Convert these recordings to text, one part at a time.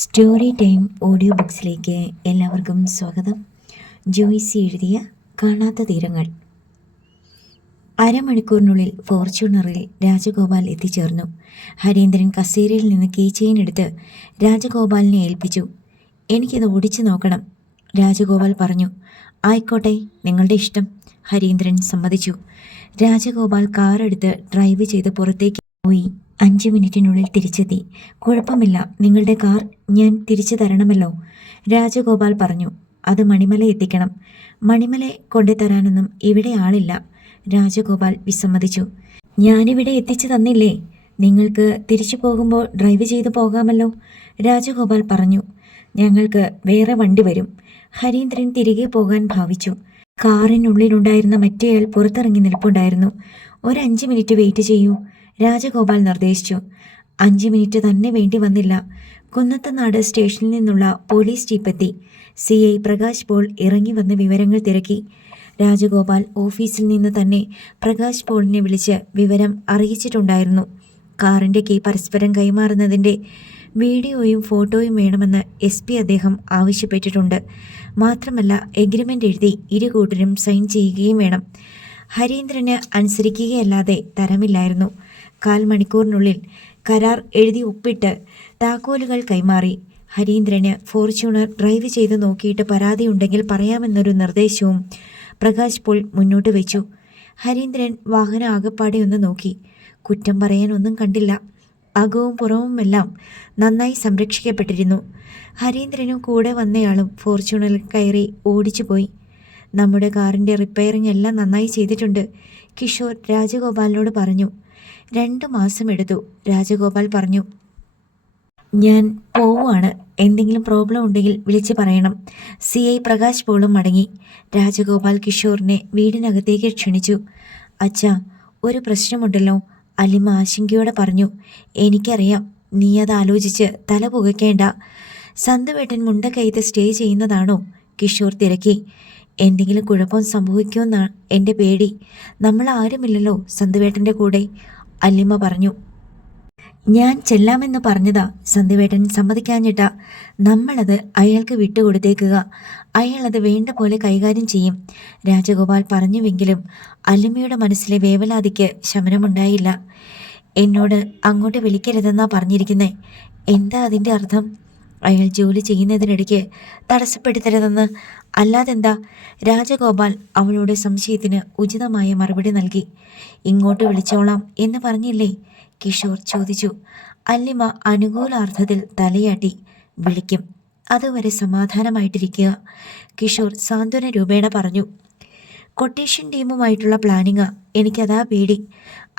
Story time audio ബുക്സിലേക്ക് എല്ലാവർക്കും സ്വാഗതം. ജോയ്സി എഴുതിയ കാണാത്ത തീരങ്ങൾ. അരമണിക്കൂറിനുള്ളിൽ ഫോർച്യൂണറിൽ രാജഗോപാൽ എത്തിച്ചേർന്നു. ഹരീന്ദ്രൻ കസേരയിൽ നിന്ന് കീ ചെയിൻ എടുത്ത് രാജഗോപാലിനെ ഏൽപ്പിച്ചു. എനിക്കിത് ഓടിച്ചു നോക്കണം, രാജഗോപാൽ പറഞ്ഞു. ആയിക്കോട്ടെ, നിങ്ങളുടെ ഇഷ്ടം, ഹരീന്ദ്രൻ സമ്മതിച്ചു. രാജഗോപാൽ കാറെടുത്ത് ഡ്രൈവ് ചെയ്ത് പുറത്തേക്ക് പോയി. 5 മിനിറ്റിനുള്ളിൽ തിരിച്ചെത്തി. കുഴപ്പമില്ല, നിങ്ങളുടെ കാർ ഞാൻ തിരിച്ചു തരണമല്ലോ, രാജഗോപാൽ പറഞ്ഞു. അത് മണിമല എത്തിക്കണം. മണിമല കൊണ്ടുതരാനൊന്നും ഇവിടെ ആളില്ല, രാജഗോപാൽ വിസമ്മതിച്ചു. ഞാനിവിടെ എത്തിച്ചു തന്നില്ലേ, നിങ്ങൾക്ക് തിരിച്ചു പോകുമ്പോൾ ഡ്രൈവ് ചെയ്ത് പോകാമല്ലോ, രാജഗോപാൽ പറഞ്ഞു. ഞങ്ങൾക്ക് വേറെ വണ്ടി വരും. ഹരീന്ദ്രൻ തിരികെ പോകാൻ ഭാവിച്ചു. കാറിനുള്ളിലുണ്ടായിരുന്ന മറ്റേയാൾ പുറത്തിറങ്ങി നിൽപ്പുണ്ടായിരുന്നു. ഒരു 5 മിനിറ്റ് വെയിറ്റ് ചെയ്യൂ, രാജഗോപാൽ നിർദ്ദേശിച്ചു. 5 മിനിറ്റ് തന്നെ വേണ്ടി വന്നില്ല. കുന്നത്തനാട് സ്റ്റേഷനിൽ നിന്നുള്ള പോലീസ് ജീപ്പെത്തി. CI പ്രകാശ് പോൾ ഇറങ്ങി വന്ന് വിവരങ്ങൾ തിരക്കി. രാജഗോപാൽ ഓഫീസിൽ നിന്ന് തന്നെ പ്രകാശ് പോളിനെ വിളിച്ച് വിവരം അറിയിച്ചിട്ടുണ്ടായിരുന്നു. കാറിൻ്റെ കീ പരസ്പരം കൈമാറുന്നതിൻ്റെ വീഡിയോയും ഫോട്ടോയും വേണമെന്ന് SP അദ്ദേഹം ആവശ്യപ്പെട്ടിട്ടുണ്ട്. മാത്രമല്ല, എഗ്രിമെൻ്റ് എഴുതി ഇരു കൂട്ടരും സൈൻ ചെയ്യുകയും വേണം. ഹരീന്ദ്രന് അനുസരിക്കുകയല്ലാതെ തരമില്ലായിരുന്നു. 1/4 മണിക്കൂറിനുള്ളിൽ കരാർ എഴുതി ഒപ്പിട്ട് താക്കോലുകൾ കൈമാറി. ഹരീന്ദ്രന് ഫോർച്യൂണർ ഡ്രൈവ് ചെയ്ത് നോക്കിയിട്ട് പരാതിയുണ്ടെങ്കിൽ പറയാമെന്നൊരു നിർദ്ദേശവും പ്രകാശ് പോൾ മുന്നോട്ട് വെച്ചു. ഹരീന്ദ്രൻ വാഹനം ആകപ്പാടെ ഒന്ന് നോക്കി. കുറ്റം പറയാൻ ഒന്നും കണ്ടില്ല. അകവും പുറവുമെല്ലാം നന്നായി സംരക്ഷിക്കപ്പെട്ടിരുന്നു. ഹരീന്ദ്രനും കൂടെ വന്നയാളും ഫോർച്യൂണറിൽ കയറി ഓടിച്ചു പോയി. നമ്മുടെ കാറിൻ്റെ റിപ്പയറിംഗ് എല്ലാം നന്നായി ചെയ്തിട്ടുണ്ട്, കിഷോർ രാജഗോപാലിനോട് പറഞ്ഞു. 2 മാസം എടുത്തു, രാജഗോപാൽ പറഞ്ഞു. ഞാൻ പോവുകയാണ്, എന്തെങ്കിലും പ്രോബ്ലം ഉണ്ടെങ്കിൽ വിളിച്ച് പറയണം. CI പ്രകാശ് പോളും മടങ്ങി. രാജഗോപാൽ കിഷോറിനെ വീടിനകത്തേക്ക് ക്ഷണിച്ചു. അച്ഛാ, ഒരു പ്രശ്നമുണ്ടല്ലോ, അലിമ ആശങ്കയോടെ പറഞ്ഞു. എനിക്കറിയാം, നീ അത് ആലോചിച്ച് തല പുകയ്ക്കേണ്ട. സന്തുവേട്ടൻ മുണ്ടക്കയത്ത് സ്റ്റേ ചെയ്യുന്നതാണോ, കിഷോർ തിരക്കി. എന്തെങ്കിലും കുഴപ്പം സംഭവിക്കുമെന്നാണ് എൻ്റെ പേടി. നമ്മൾ ആരുമില്ലല്ലോ സന്തുവേട്ടൻ്റെ കൂടെ, അല്ലിമ പറഞ്ഞു. ഞാൻ ചെല്ലാമെന്ന് പറഞ്ഞതാ, സന്തുവേട്ടൻ സമ്മതിക്കാഞ്ഞിട്ടാ. നമ്മളത് അയാൾക്ക് വിട്ടുകൊടുത്തേക്കുക, അയാളത് വേണ്ട പോലെ കൈകാര്യം ചെയ്യും, രാജഗോപാൽ പറഞ്ഞുവെങ്കിലും അല്ലിമയുടെ മനസ്സിലെ വേവലാതിക്ക് ശമനമുണ്ടായില്ല. എന്നോട് അങ്ങോട്ട് വിളിക്കരുതെന്നാ പറഞ്ഞിരിക്കുന്നേ, എന്താ അതിൻ്റെ അർത്ഥം? അയാൾ ജോലി ചെയ്യുന്നതിനിടയ്ക്ക് തടസ്സപ്പെടുത്തരുതെന്ന്, അല്ലാതെന്താ? രാജഗോപാൽ അവളുടെ സംശയത്തിന് ഉചിതമായ മറുപടി നൽകി. ഇങ്ങോട്ട് വിളിച്ചോളാം എന്ന് പറഞ്ഞില്ലേ, കിഷോർ ചോദിച്ചു. അല്ലിമ അനുകൂലാർത്ഥത്തിൽ തലയാട്ടി. വിളിക്കും, അതുവരെ സമാധാനമായിട്ടിരിക്കുക, കിഷോർ സാന്ത്വന രൂപേണ പറഞ്ഞു. കൊട്ടേഷൻ ടീമുമായിട്ടുള്ള പ്ലാനിങ്ങാ, എനിക്കതാ പേടി.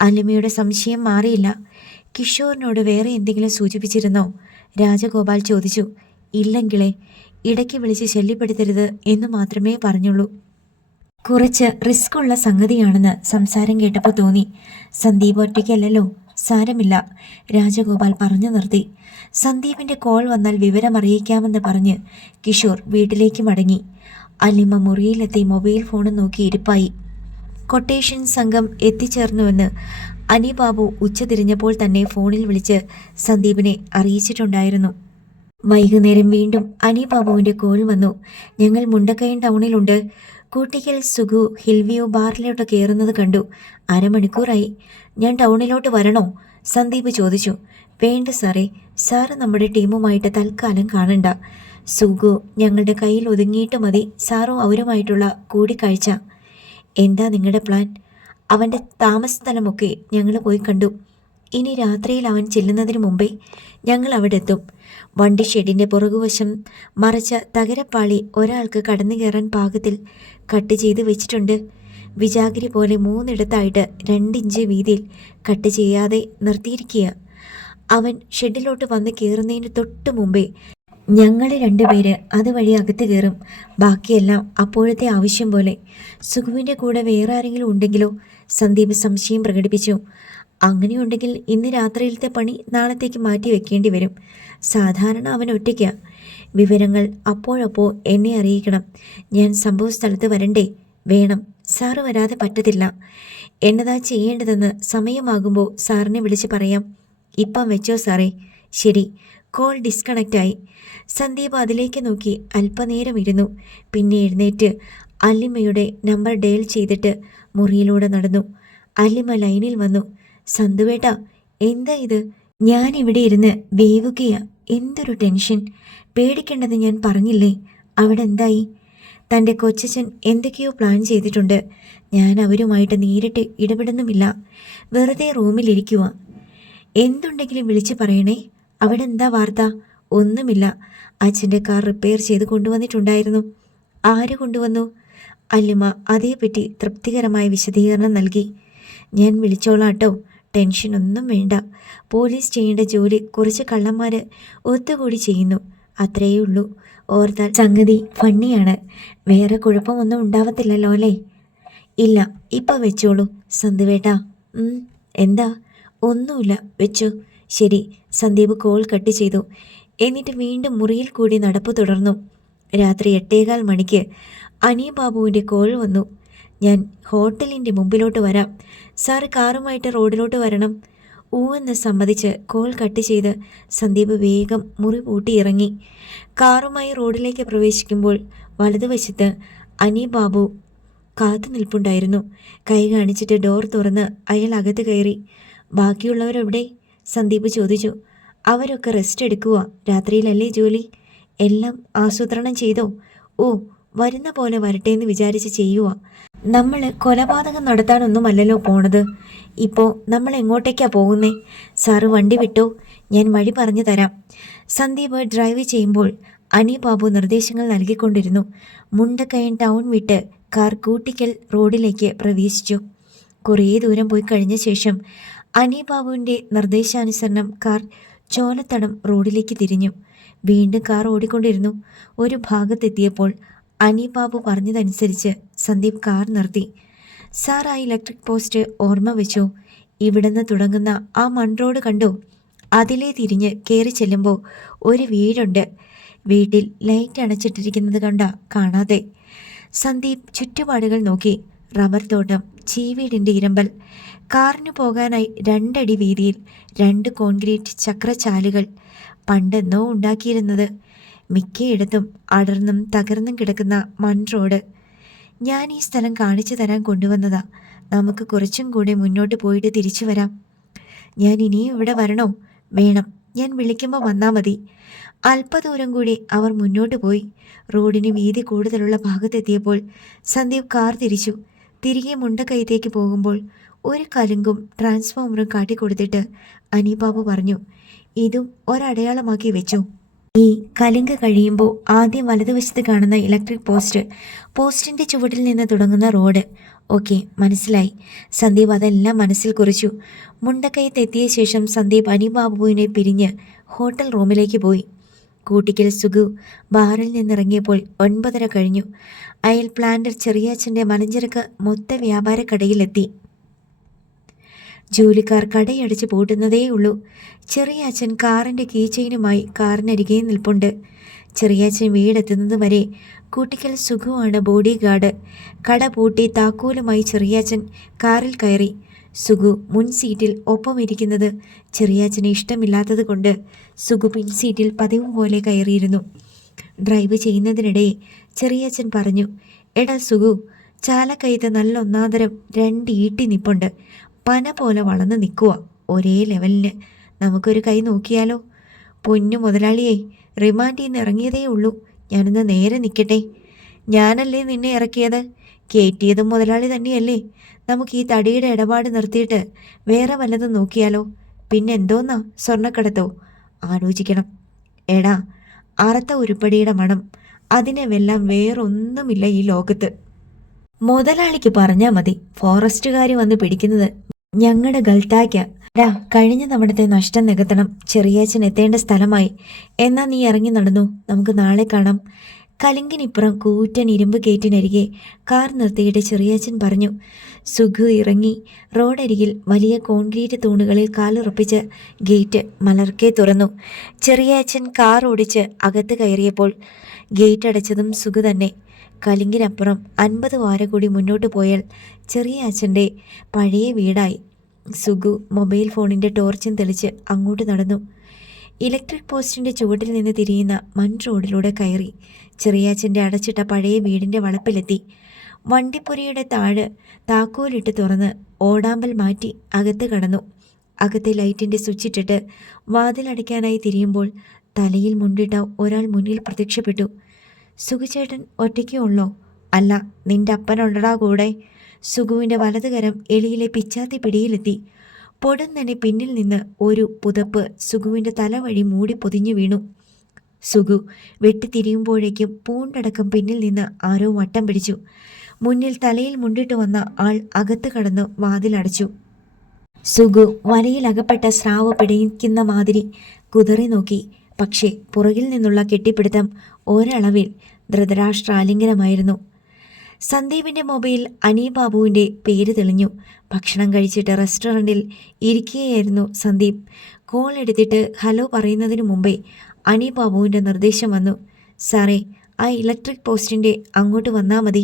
അല്ലിമയുടെ സംശയം മാറിയില്ല. കിഷോറിനോട് വേറെ എന്തെങ്കിലും സൂചിപ്പിച്ചിരുന്നോ, രാജഗോപാൽ ചോദിച്ചു. ഇല്ലെങ്കിലേ, ഇടയ്ക്ക് വിളിച്ച് ശല്യപ്പെടുത്തരുത് എന്ന് മാത്രമേ പറഞ്ഞുള്ളൂ. കുറച്ച് റിസ്ക് ഉള്ള സംഗതിയാണെന്ന് സംസാരം കേട്ടപ്പോൾ തോന്നി. സന്ദീപ് ഒറ്റയ്ക്കല്ലല്ലോ, സാരമില്ല, രാജഗോപാൽ പറഞ്ഞു നിർത്തി. സന്ദീപിൻ്റെ കോൾ വന്നാൽ വിവരം അറിയിക്കാമെന്ന് പറഞ്ഞ് കിഷോർ വീട്ടിലേക്ക് മടങ്ങി. അല്ലിമ മുറിയിലെത്തി മൊബൈൽ ഫോണും നോക്കി ഇരിപ്പായി. കൊട്ടേഷൻ സംഘം എത്തിച്ചേർന്നുവെന്ന് അനിബാബു ഉച്ചതിരിഞ്ഞപ്പോൾ തന്നെ ഫോണിൽ വിളിച്ച് സന്ദീപിനെ അറിയിച്ചിട്ടുണ്ടായിരുന്നു. വൈകുന്നേരം വീണ്ടും അനിബാബുവിൻ്റെ കോൾ വന്നു. ഞങ്ങൾ മുണ്ടക്കയം ടൗണിലുണ്ട്. കൂട്ടിക്കൽ സുഖു ഹിൽവ്യൂ ബാറിലോട്ട് കയറുന്നത് കണ്ടു. 1/2 മണിക്കൂറായി. ഞാൻ ടൗണിലോട്ട് വരണോ, സന്ദീപ് ചോദിച്ചു. വേണ്ട സാറേ, സാറ് നമ്മുടെ ടീമുമായിട്ട് തൽക്കാലം കാണണ്ട. സുഖു ഞങ്ങളുടെ കയ്യിൽ ഒതുങ്ങിയിട്ട് മതി സാറും അവരുമായിട്ടുള്ള കൂടിക്കാഴ്ച. എന്താ നിങ്ങളുടെ പ്ലാൻ? അവൻ്റെ താമസസ്ഥലമൊക്കെ ഞങ്ങൾ പോയി കണ്ടു. ഇനി രാത്രിയിൽ അവൻ ചെല്ലുന്നതിന് മുമ്പേ ഞങ്ങൾ അവിടെ എത്തും. വണ്ടി ഷെഡിൻ്റെ പുറകുവശം മറച്ച തകരപ്പാളി ഒരാൾക്ക് കടന്നു കയറാൻ പാകത്തിൽ കട്ട് ചെയ്ത് വെച്ചിട്ടുണ്ട്. വിജാഗിരി പോലെ 3 ഇടത്തായിട്ട് 2 ഇഞ്ച് വീതിയിൽ കട്ട് ചെയ്യാതെ നിർത്തിയിരിക്കുക. അവൻ ഷെഡിലോട്ട് വന്ന് കയറുന്നതിന് തൊട്ട് മുമ്പേ ഞങ്ങൾ 2 പേര് അതുവഴി അകത്ത് കയറും. ബാക്കിയെല്ലാം അപ്പോഴത്തെ ആവശ്യം പോലെ. സുഖുവിൻ്റെ കൂടെ വേറെ ആരെങ്കിലും ഉണ്ടെങ്കിലോ, സന്ദീപ് സംശയം പ്രകടിപ്പിച്ചു. അങ്ങനെയുണ്ടെങ്കിൽ ഇന്ന് രാത്രിയിലത്തെ പണി നാളത്തേക്ക് മാറ്റി വെക്കേണ്ടി വരും. സാധാരണ അവൻ ഒറ്റയ്ക്കാണ്. വിവരങ്ങൾ അപ്പോഴപ്പോൾ എന്നെ അറിയിക്കണം. ഞാൻ സംഭവ സ്ഥലത്ത് വരണ്ടേ? വേണം. സാറ് വരാതെ പറ്റത്തില്ല. എന്നതാ ചെയ്യേണ്ടതെന്ന് സമയമാകുമ്പോൾ സാറിനെ വിളിച്ച് പറയാം. ഇപ്പം വെച്ചോ സാറേ. ശരി, കോൾ ഡിസ്കണക്റ്റായി. സന്ദീപ് അതിലേക്ക് നോക്കി അല്പനേരം ഇരുന്നു. പിന്നെ എഴുന്നേറ്റ് അല്ലിമയുടെ നമ്പർ ഡയൽ ചെയ്തിട്ട് മുറിയിലൂടെ നടന്നു. അല്ലിമ ലൈനിൽ വന്നു. സന്തുവേട്ടാ, എന്താ ഇത്? ഞാനിവിടെ ഇരുന്ന് വേവുകയാ. എന്തൊരു ടെൻഷൻ. പേടിക്കേണ്ടത് ഞാൻ പറഞ്ഞില്ലേ? അവിടെ എന്തായി? തൻ്റെ കൊച്ചച്ഛൻ എന്തൊക്കെയോ പ്ലാൻ ചെയ്തിട്ടുണ്ട്. ഞാൻ അവരുമായിട്ട് നേരിട്ട് ഇടപെടുന്നുമില്ല. വെറുതെ റൂമിലിരിക്കുക. എന്തുണ്ടെങ്കിലും വിളിച്ച് പറയണേ. അവിടെ എന്താ വാർത്ത? ഒന്നുമില്ല. അച്ഛൻ്റെ കാർ റിപ്പയർ ചെയ്ത് കൊണ്ടുവന്നിട്ടുണ്ടായിരുന്നു. ആര് കൊണ്ടുവന്നു? അല്ലിമ അതേപ്പറ്റി തൃപ്തികരമായ വിശദീകരണം നൽകി. ഞാൻ വിളിച്ചോളാട്ടോ, ടെൻഷനൊന്നും വേണ്ട. പോലീസ് ചെയ്യേണ്ട ജോലി കുറച്ച് കള്ളന്മാർ ഒത്തുകൂടി ചെയ്യുന്നു, അത്രയേ ഉള്ളൂ. ഓർത്താൽ സംഗതി ഫണ്ണിയാണ്. വേറെ കുഴപ്പമൊന്നും ഉണ്ടാവത്തില്ലല്ലോ അല്ലേ? ഇല്ല, ഇപ്പം വെച്ചോളൂ സന്ദീപേട്ടാ. എന്താ? ഒന്നുമില്ല, വെച്ചു. ശരി. സന്ദീപ് കോൾ കട്ട് ചെയ്തു. എന്നിട്ട് വീണ്ടും മുറിയിൽ കൂടി നടപ്പ് തുടർന്നു. രാത്രി 8:15 മണിക്ക് അനിയ ബാബുവിൻ്റെ കോൾ വന്നു. ഞാൻ ഹോട്ടലിൻ്റെ മുമ്പിലോട്ട് വരാം. സാറ് കാറുമായിട്ട് റോഡിലോട്ട് വരണം. ഊവെന്ന് സമ്മതിച്ച് കോൾ കട്ട് ചെയ്ത് സന്ദീപ് വേഗം മുറി പൂട്ടി ഇറങ്ങി. കാറുമായി റോഡിലേക്ക് പ്രവേശിക്കുമ്പോൾ വലതുവശത്ത് അനിയ ബാബു കാത്തു നിൽപ്പുണ്ടായിരുന്നു. കൈ കാണിച്ചിട്ട് ഡോർ തുറന്ന് അയാൾ അകത്ത് കയറി. ബാക്കിയുള്ളവരെവിടെ? സന്ദീപ് ചോദിച്ചു. അവരൊക്കെ റെസ്റ്റ് എടുക്കുക. രാത്രിയിലല്ലേ ജോലി. എല്ലാം ആസൂത്രണം ചെയ്തോ? ഓ, വരുന്ന പോലെ വരട്ടെ എന്ന് വിചാരിച്ച് ചെയ്യുക. നമ്മൾ കൊലപാതകം നടത്താനൊന്നുമല്ലല്ലോ പോണത്. ഇപ്പോൾ നമ്മൾ എങ്ങോട്ടേക്കാണ് പോകുന്നേ? സാറ് വണ്ടി വിട്ടോ, ഞാൻ വഴി പറഞ്ഞു തരാം. സന്ദീപ് ഡ്രൈവ് ചെയ്യുമ്പോൾ അനിയ ബാബു നിർദ്ദേശങ്ങൾ നൽകിക്കൊണ്ടിരുന്നു. മുണ്ടക്കയം ടൗൺ വിട്ട് കാർ കൂട്ടിക്കൽ റോഡിലേക്ക് പ്രവേശിച്ചു. കുറേ ദൂരം പോയി കഴിഞ്ഞ ശേഷം അനിയ ബാബുവിൻ്റെ നിർദ്ദേശാനുസരണം കാർ ചോലത്തടം റോഡിലേക്ക് തിരിഞ്ഞു. വീണ്ടും കാർ ഓടിക്കൊണ്ടിരുന്നു. ഒരു ഭാഗത്തെത്തിയപ്പോൾ അനിയ ബാബു പറഞ്ഞതനുസരിച്ച് സന്ദീപ് കാർ നിർത്തി. സാർ, ആ ഇലക്ട്രിക് പോസ്റ്റ് ഓർമ്മ വെച്ചോ? ഇവിടുന്ന് തുടങ്ങുന്ന ആ മൺറോഡ് കണ്ടോ? അതിലേ തിരിഞ്ഞ് കയറി ചെല്ലുമ്പോൾ ഒരു വീടുണ്ട്. വീട്ടിൽ ലൈറ്റ് അണച്ചിട്ടിരിക്കുന്നത് കാണാതെ. സന്ദീപ് ചുറ്റുപാടുകൾ നോക്കി. റബ്ബർ തോട്ടം, ചീവീടിൻ്റെ ഇരമ്പൽ. കാറിന് പോകാനായി 2 അടി വീതിയിൽ 2 കോൺക്രീറ്റ് ചക്രച്ചാലുകൾ. പണ്ടെന്നോ ഉണ്ടാക്കിയിരുന്നത്. മിക്കയിടത്തും അടർന്നും തകർന്നും കിടക്കുന്ന മൺറോഡ്. ഞാൻ ഈ സ്ഥലം കാണിച്ചു തരാൻ കൊണ്ടുവന്നതാ. നമുക്ക് കുറച്ചും കൂടെ മുന്നോട്ട് പോയിട്ട് തിരിച്ചു വരാം. ഞാൻ ഇനിയും ഇവിടെ വരണോ? വേണം. ഞാൻ വിളിക്കുമ്പോൾ വന്നാൽ മതി. അല്പദൂരം കൂടി അവർ മുന്നോട്ട് പോയി. റോഡിന് വീതി കൂടുതലുള്ള ഭാഗത്തെത്തിയപ്പോൾ സന്ദീപ് കാർ തിരിച്ചു. തിരികെ മുണ്ടക്കയത്തേക്ക് പോകുമ്പോൾ ഒരു കലുങ്കും ട്രാൻസ്ഫോമറും കാട്ടിക്കൊടുത്തിട്ട് അനിയ ബാബു പറഞ്ഞു, ഇതും ഒരടയാളമാക്കി വെച്ചു. ഈ കലുങ്ക് കഴിയുമ്പോൾ ആദ്യം വലതുവശത്ത് കാണുന്ന ഇലക്ട്രിക് പോസ്റ്റ്, പോസ്റ്റിൻ്റെ ചുവട്ടിൽ നിന്ന് തുടങ്ങുന്ന റോഡ്. ഓക്കെ, മനസ്സിലായി. സന്ദീപ് അതെല്ലാം മനസ്സിൽ കുറിച്ചു. മുണ്ടക്കയത്തെത്തിയ ശേഷം സന്ദീപ് അനിയ ബാബുവിനെ പിരിഞ്ഞ് ഹോട്ടൽ റൂമിലേക്ക് പോയി. കൂട്ടിക്കൽ സുഗു ബാറിൽ നിന്നിറങ്ങിയപ്പോൾ 9:30 കഴിഞ്ഞു. അയാൾ പ്ലാന്റർ ചെറിയാച്ചൻ്റെ മലഞ്ചരക്ക് മൊത്ത വ്യാപാര കടയിലെത്തി. ജോലിക്കാർ കടയടച്ച് പൂട്ടുന്നതേയുള്ളൂ. ചെറിയാച്ചൻ കാറിൻ്റെ കീ ചെയിനുമായി കാറിനരികെ നിൽപ്പുണ്ട്. ചെറിയാച്ചൻ വീടെത്തുന്നത് വരെ കൂട്ടിക്കൽ സുഗുവാണ് ബോഡി ഗാർഡ്. കട പൂട്ടി താക്കോലുമായി ചെറിയാച്ചൻ കാറിൽ കയറി. സുഗു മുൻ സീറ്റിൽ ഒപ്പമിരിക്കുന്നത് ചെറിയാച്ചന് ഇഷ്ടമില്ലാത്തത് കൊണ്ട് സുഗു പിൻസീറ്റിൽ പതിവ് പോലെ കയറിയിരുന്നു. ഡ്രൈവ് ചെയ്യുന്നതിനിടെ ചെറിയാച്ചൻ പറഞ്ഞു, എടാ സുഗു, ചാലക്കയത്ത് നല്ല ഒന്നാന്തരം 2 ഈട്ടി നിപ്പുണ്ട്. പന പോലെ വളർന്ന് നിൽക്കുക, ഒരേ ലെവലിന്. നമുക്കൊരു കൈ നോക്കിയാലോ? പൊന്നു മുതലാളിയെ, റിമാൻഡിൽ നിന്ന് ഇറങ്ങിയതേ ഉള്ളൂ. ഞാനൊന്ന് നേരെ നിൽക്കട്ടെ. ഞാനല്ലേ നിന്നെ ഇറക്കിയത്? കയറ്റിയതും മുതലാളി തന്നെയല്ലേ? നമുക്ക് ഈ തടിയുടെ ഇടപാട് നിർത്തിയിട്ട് വേറെ വല്ലതും നോക്കിയാലോ? പിന്നെ എന്തോന്നാ, സ്വർണ്ണക്കടത്തോ? ആലോചിക്കണം. എടാ, അറുത്ത ഉരുപ്പടിയുടെ മണം, അതിനെ വെല്ലാൻ വേറൊന്നുമില്ല ഈ ലോകത്ത്. മുതലാളിക്ക് പറഞ്ഞാൽ മതി, ഫോറസ്റ്റുകാർ വന്ന് പിടിക്കുന്നത് ഞങ്ങളുടെ ഗൾട്ടാക്ക. കഴിഞ്ഞ തവണത്തെ നഷ്ടം നികത്തണം. ചെറിയാച്ചൻ എത്തേണ്ട സ്ഥലമായി. എന്നാ നീ ഇറങ്ങി നടന്നു, നമുക്ക് നാളെ കാണാം. കലിങ്കിനിപ്പുറം കൂറ്റൻ ഇരുമ്പ് ഗേറ്റിനരികെ കാർ നിർത്തിയിട്ട് ചെറിയാച്ചൻ പറഞ്ഞു. സുഖു ഇറങ്ങി. റോഡരികിൽ വലിയ കോൺക്രീറ്റ് തൂണുകളിൽ കാലുറപ്പിച്ച് ഗേറ്റ് മലർക്കെ തുറന്നു. ചെറിയാച്ചൻ കാർ ഓടിച്ച് അകത്ത് കയറിയപ്പോൾ ഗേറ്റ് അടച്ചതും സുഖു തന്നെ. കലിങ്കിനപ്പുറം 50 വാര കൂടി മുന്നോട്ട് പോയാൽ ചെറിയാച്ചൻ്റെ പഴയ വീടായി. സുഗു മൊബൈൽ ഫോണിൻ്റെ ടോർച്ചും തെളിച്ച് അങ്ങോട്ട് നടന്നു. ഇലക്ട്രിക് പോസ്റ്റിൻ്റെ ചുവട്ടിൽ നിന്ന് തിരിയുന്ന മൺ റോഡിലൂടെ കയറി ചെറിയാച്ചൻ്റെ അടച്ചിട്ട പഴയ വീടിൻ്റെ വളപ്പിലെത്തി. വണ്ടിപ്പുരയുടെ താഴ് താക്കോലിട്ട് തുറന്ന് ഓടാമ്പൽ മാറ്റി അകത്ത് കടന്നു. അകത്തെ ലൈറ്റിൻ്റെ സ്വിച്ചിട്ടിട്ട് വാതിലടയ്ക്കാനായി തിരിയുമ്പോൾ തലയിൽ മുണ്ടിട്ട ഒരാൾ മുന്നിൽ പ്രത്യക്ഷപ്പെട്ടു. സുഖുചേട്ടൻ ഒറ്റയ്ക്കേ ഉള്ളോ? അല്ല, നിന്റെ അപ്പനുണ്ടടാ കൂടെ. സുഖുവിൻ്റെ വലതുകരം എളിയിലെ പിച്ചാത്തി പിടിയിലെത്തി. പൊടുന്നനെ പിന്നിൽ നിന്ന് ഒരു പുതപ്പ് സുഖുവിൻ്റെ തല വഴി മൂടി പൊതിഞ്ഞു വീണു. സുഖു വെട്ടിത്തിരിയുമ്പോഴേക്കും പൂണ്ടടക്കം പിന്നിൽ നിന്ന് ആരോ വട്ടം പിടിച്ചു. മുന്നിൽ തലയിൽ മുണ്ടിട്ട് വന്ന ആൾ അകത്ത് കടന്ന് വാതിലടച്ചു. സുഖു വലയിൽ അകപ്പെട്ട സ്രാവ് പിടിക്കുന്ന മാതിരി കുതറി നോക്കി. പക്ഷേ പുറകിൽ നിന്നുള്ള കെട്ടിപ്പിടുത്തം ഒരളവിൽ ധൃതരാഷ്ട്രാലിംഗനമായിരുന്നു. സന്ദീപിൻ്റെ മൊബൈൽ അനിബാബുവിൻ്റെ പേര് തെളിഞ്ഞു. ഭക്ഷണം കഴിച്ചിട്ട് റെസ്റ്റോറൻറ്റിൽ ഇരിക്കുകയായിരുന്നു സന്ദീപ്. കോൾ എടുത്തിട്ട് ഹലോ പറയുന്നതിന് മുമ്പേ അനിബാബുവിൻ്റെ നിർദ്ദേശം വന്നു. സാറേ, ആ ഇലക്ട്രിക് പോസ്റ്റിൻ്റെ അങ്ങോട്ട് വന്നാൽ മതി,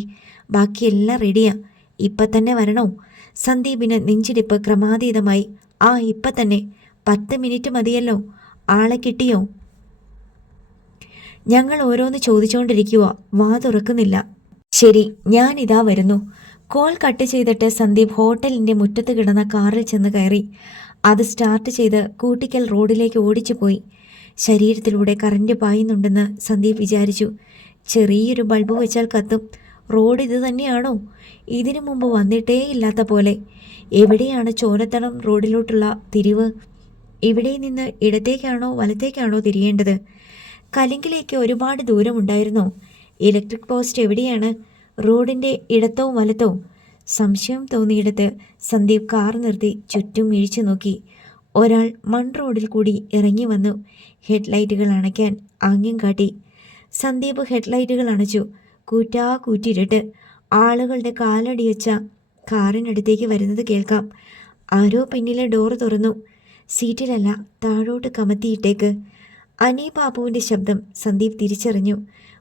ബാക്കിയെല്ലാം റെഡിയാ. ഇപ്പം തന്നെ വരണോ? സന്ദീപിന് നെഞ്ചിടിപ്പ് ക്രമാതീതമായി. ആ, ഇപ്പം തന്നെ. 10 മിനിറ്റ് മതിയല്ലോ. ആളെ കിട്ടിയോ? ഞങ്ങൾ ഓരോന്ന് ചോദിച്ചുകൊണ്ടിരിക്കുക, വാ തുറക്കുന്നില്ല. ശരി, ഞാനിതാ വരുന്നു. കോൾ കട്ട് ചെയ്തിട്ട് സന്ദീപ് ഹോട്ടലിൻ്റെ മുറ്റത്ത് കിടന്ന കാറിൽ ചെന്ന് കയറി. അത് സ്റ്റാർട്ട് ചെയ്ത് കൂട്ടിക്കൽ റോഡിലേക്ക് ഓടിച്ചു പോയി. ശരീരത്തിലൂടെ കറണ്ട് പായുന്നുണ്ടെന്ന് സന്ദീപ് വിചാരിച്ചു. ചെറിയൊരു ബൾബ് വെച്ചാൽ കത്തും. റോഡ് ഇത് തന്നെയാണോ? ഇതിനു മുമ്പ് വന്നിട്ടേ ഇല്ലാത്ത പോലെ. എവിടെയാണ് ചോലത്തടം റോഡിലോട്ടുള്ള തിരിവ്? ഇവിടെ നിന്ന് ഇടത്തേക്കാണോ വലത്തേക്കാണോ തിരിയേണ്ടത്? കലിങ്കിലേക്ക് ഒരുപാട് ദൂരമുണ്ടായിരുന്നോ? ഇലക്ട്രിക് പോസ്റ്റ് എവിടെയാണ്? റോഡിൻ്റെ ഇടത്തോ വലത്തോ? സംശയം തോന്നിയിടത്ത് സന്ദീപ് കാർ നിർത്തി ചുറ്റും ഇഴിച്ചു നോക്കി. ഒരാൾ മൺ റോഡിൽ കൂടി ഇറങ്ങി വന്നു. ഹെഡ്ലൈറ്റുകൾ അണയ്ക്കാൻ ആംഗ്യം കാട്ടി. സന്ദീപ് ഹെഡ്ലൈറ്റുകൾ അണച്ചു. കൂറ്റിരുട്ട്. ആളുകളുടെ കാലടിയച്ച കാറിനടുത്തേക്ക് വരുന്നത് കേൾക്കാം. ആരോ പിന്നിലെ ഡോറ് തുറന്നു. സീറ്റിലല്ല, താഴോട്ട് കമത്തിയിട്ടേക്ക്. അനിബാബുവിൻ്റെ ശബ്ദം സന്ദീപ് തിരിച്ചറിഞ്ഞു.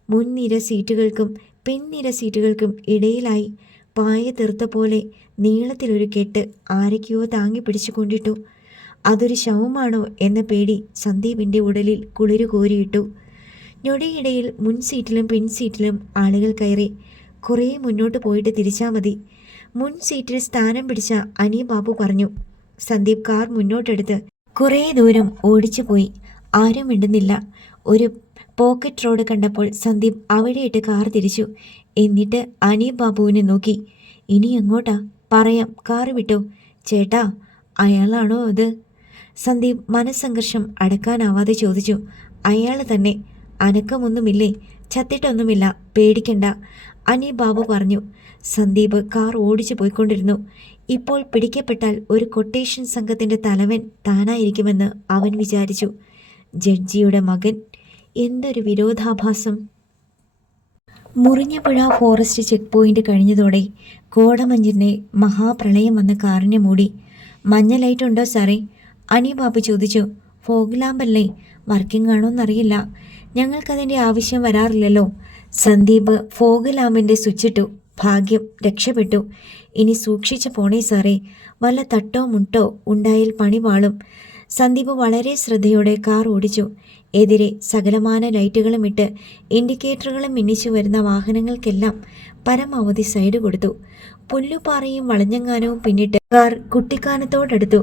മുൻനിര സീറ്റുകൾക്കും പിൻനിര സീറ്റുകൾക്കും ഇടയിലായി പായ തീർത്ത പോലെ നീളത്തിലൊരു കെട്ട് ആരൊക്കെയോ താങ്ങി പിടിച്ചു കൊണ്ടിട്ടു. അതൊരു ശവമാണോ എന്ന പേടി സന്ദീപിൻ്റെ ഉടലിൽ കുളിരു കോരിയിട്ടു. ഞൊടിയിടയിൽ മുൻ സീറ്റിലും പിൻ സീറ്റിലും ആളുകൾ കയറി. കുറേ മുന്നോട്ട് പോയിട്ട് തിരിച്ചാൽ മതി. മുൻ സീറ്റിൽ സ്ഥാനം പിടിച്ച അനിബാബു പറഞ്ഞു. സന്ദീപ് കാർ മുന്നോട്ടെടുത്ത് കുറേ ദൂരം ഓടിച്ചു പോയി. ആരും മിണ്ടുന്നില്ല. ഒരു പോക്കറ്റ് റോഡ് കണ്ടപ്പോൾ സന്ദീപ് അവിടെയിട്ട് കാർ തിരിച്ചു. എന്നിട്ട് അനിബാബുവിനെ നോക്കി. ഇനി എങ്ങോട്ടാ? പറയാം, കാർ വിട്ടോ. ചേട്ടാ, അയാളാണോ അത്? സന്ദീപ് മനസ്സംഘർഷം അടക്കാനാവാതെ ചോദിച്ചു. അയാൾ തന്നെ. അനക്കമൊന്നുമില്ലേ? ചത്തിട്ടൊന്നുമില്ല, പേടിക്കണ്ട, അനിബാബു പറഞ്ഞു. സന്ദീപ് കാർ ഓടിച്ചു പോയിക്കൊണ്ടിരുന്നു. ഇപ്പോൾ പിടിക്കപ്പെട്ടാൽ ഒരു കൊട്ടേഷൻ സംഘത്തിൻ്റെ തലവൻ താനായിരിക്കുമെന്ന് അവൻ വിചാരിച്ചു. ജഡ്ജിയുടെ മകൻ. എന്തൊരു വിരോധാഭാസം! മുറിഞ്ഞപുഴ ഫോറസ്റ്റ് ചെക്ക് പോയിന്റ് കഴിഞ്ഞതോടെ കോടമഞ്ഞിൻ്റെ മഹാപ്രളയം വന്ന് കാറിനെ മൂടി. മഞ്ഞ ലൈറ്റ് ഉണ്ടോ സാറേ? അനിബാബു ചോദിച്ചു. Fog ലാമ്പല്ലേ, working ആണോന്നറിയില്ല. ഞങ്ങൾക്കതിൻ്റെ ആവശ്യം വരാറില്ലല്ലോ. സന്ദീപ് ഫോഗ് ലാമ്പിൻ്റെ സ്വിച്ചിട്ടു. ഭാഗ്യം, രക്ഷപ്പെട്ടു. ഇനി സൂക്ഷിച്ചു പോണേ സാറേ, വല്ല തട്ടോ മുട്ടോ ഉണ്ടായാൽ പണി പാളും. സന്ദീപ് വളരെ ശ്രദ്ധയോടെ കാർ ഓടിച്ചു. എതിരെ സകലമാന ലൈറ്റുകളും ഇട്ട് ഇൻഡിക്കേറ്ററുകളും മിന്നിച്ചു വരുന്ന വാഹനങ്ങൾക്കെല്ലാം പരമാവധി സൈഡ് കൊടുത്തു. പുല്ലുപാറയും വളഞ്ഞങ്ങാനവും പിന്നിട്ട് കാർ കുട്ടിക്കാനത്തോടടുത്തു.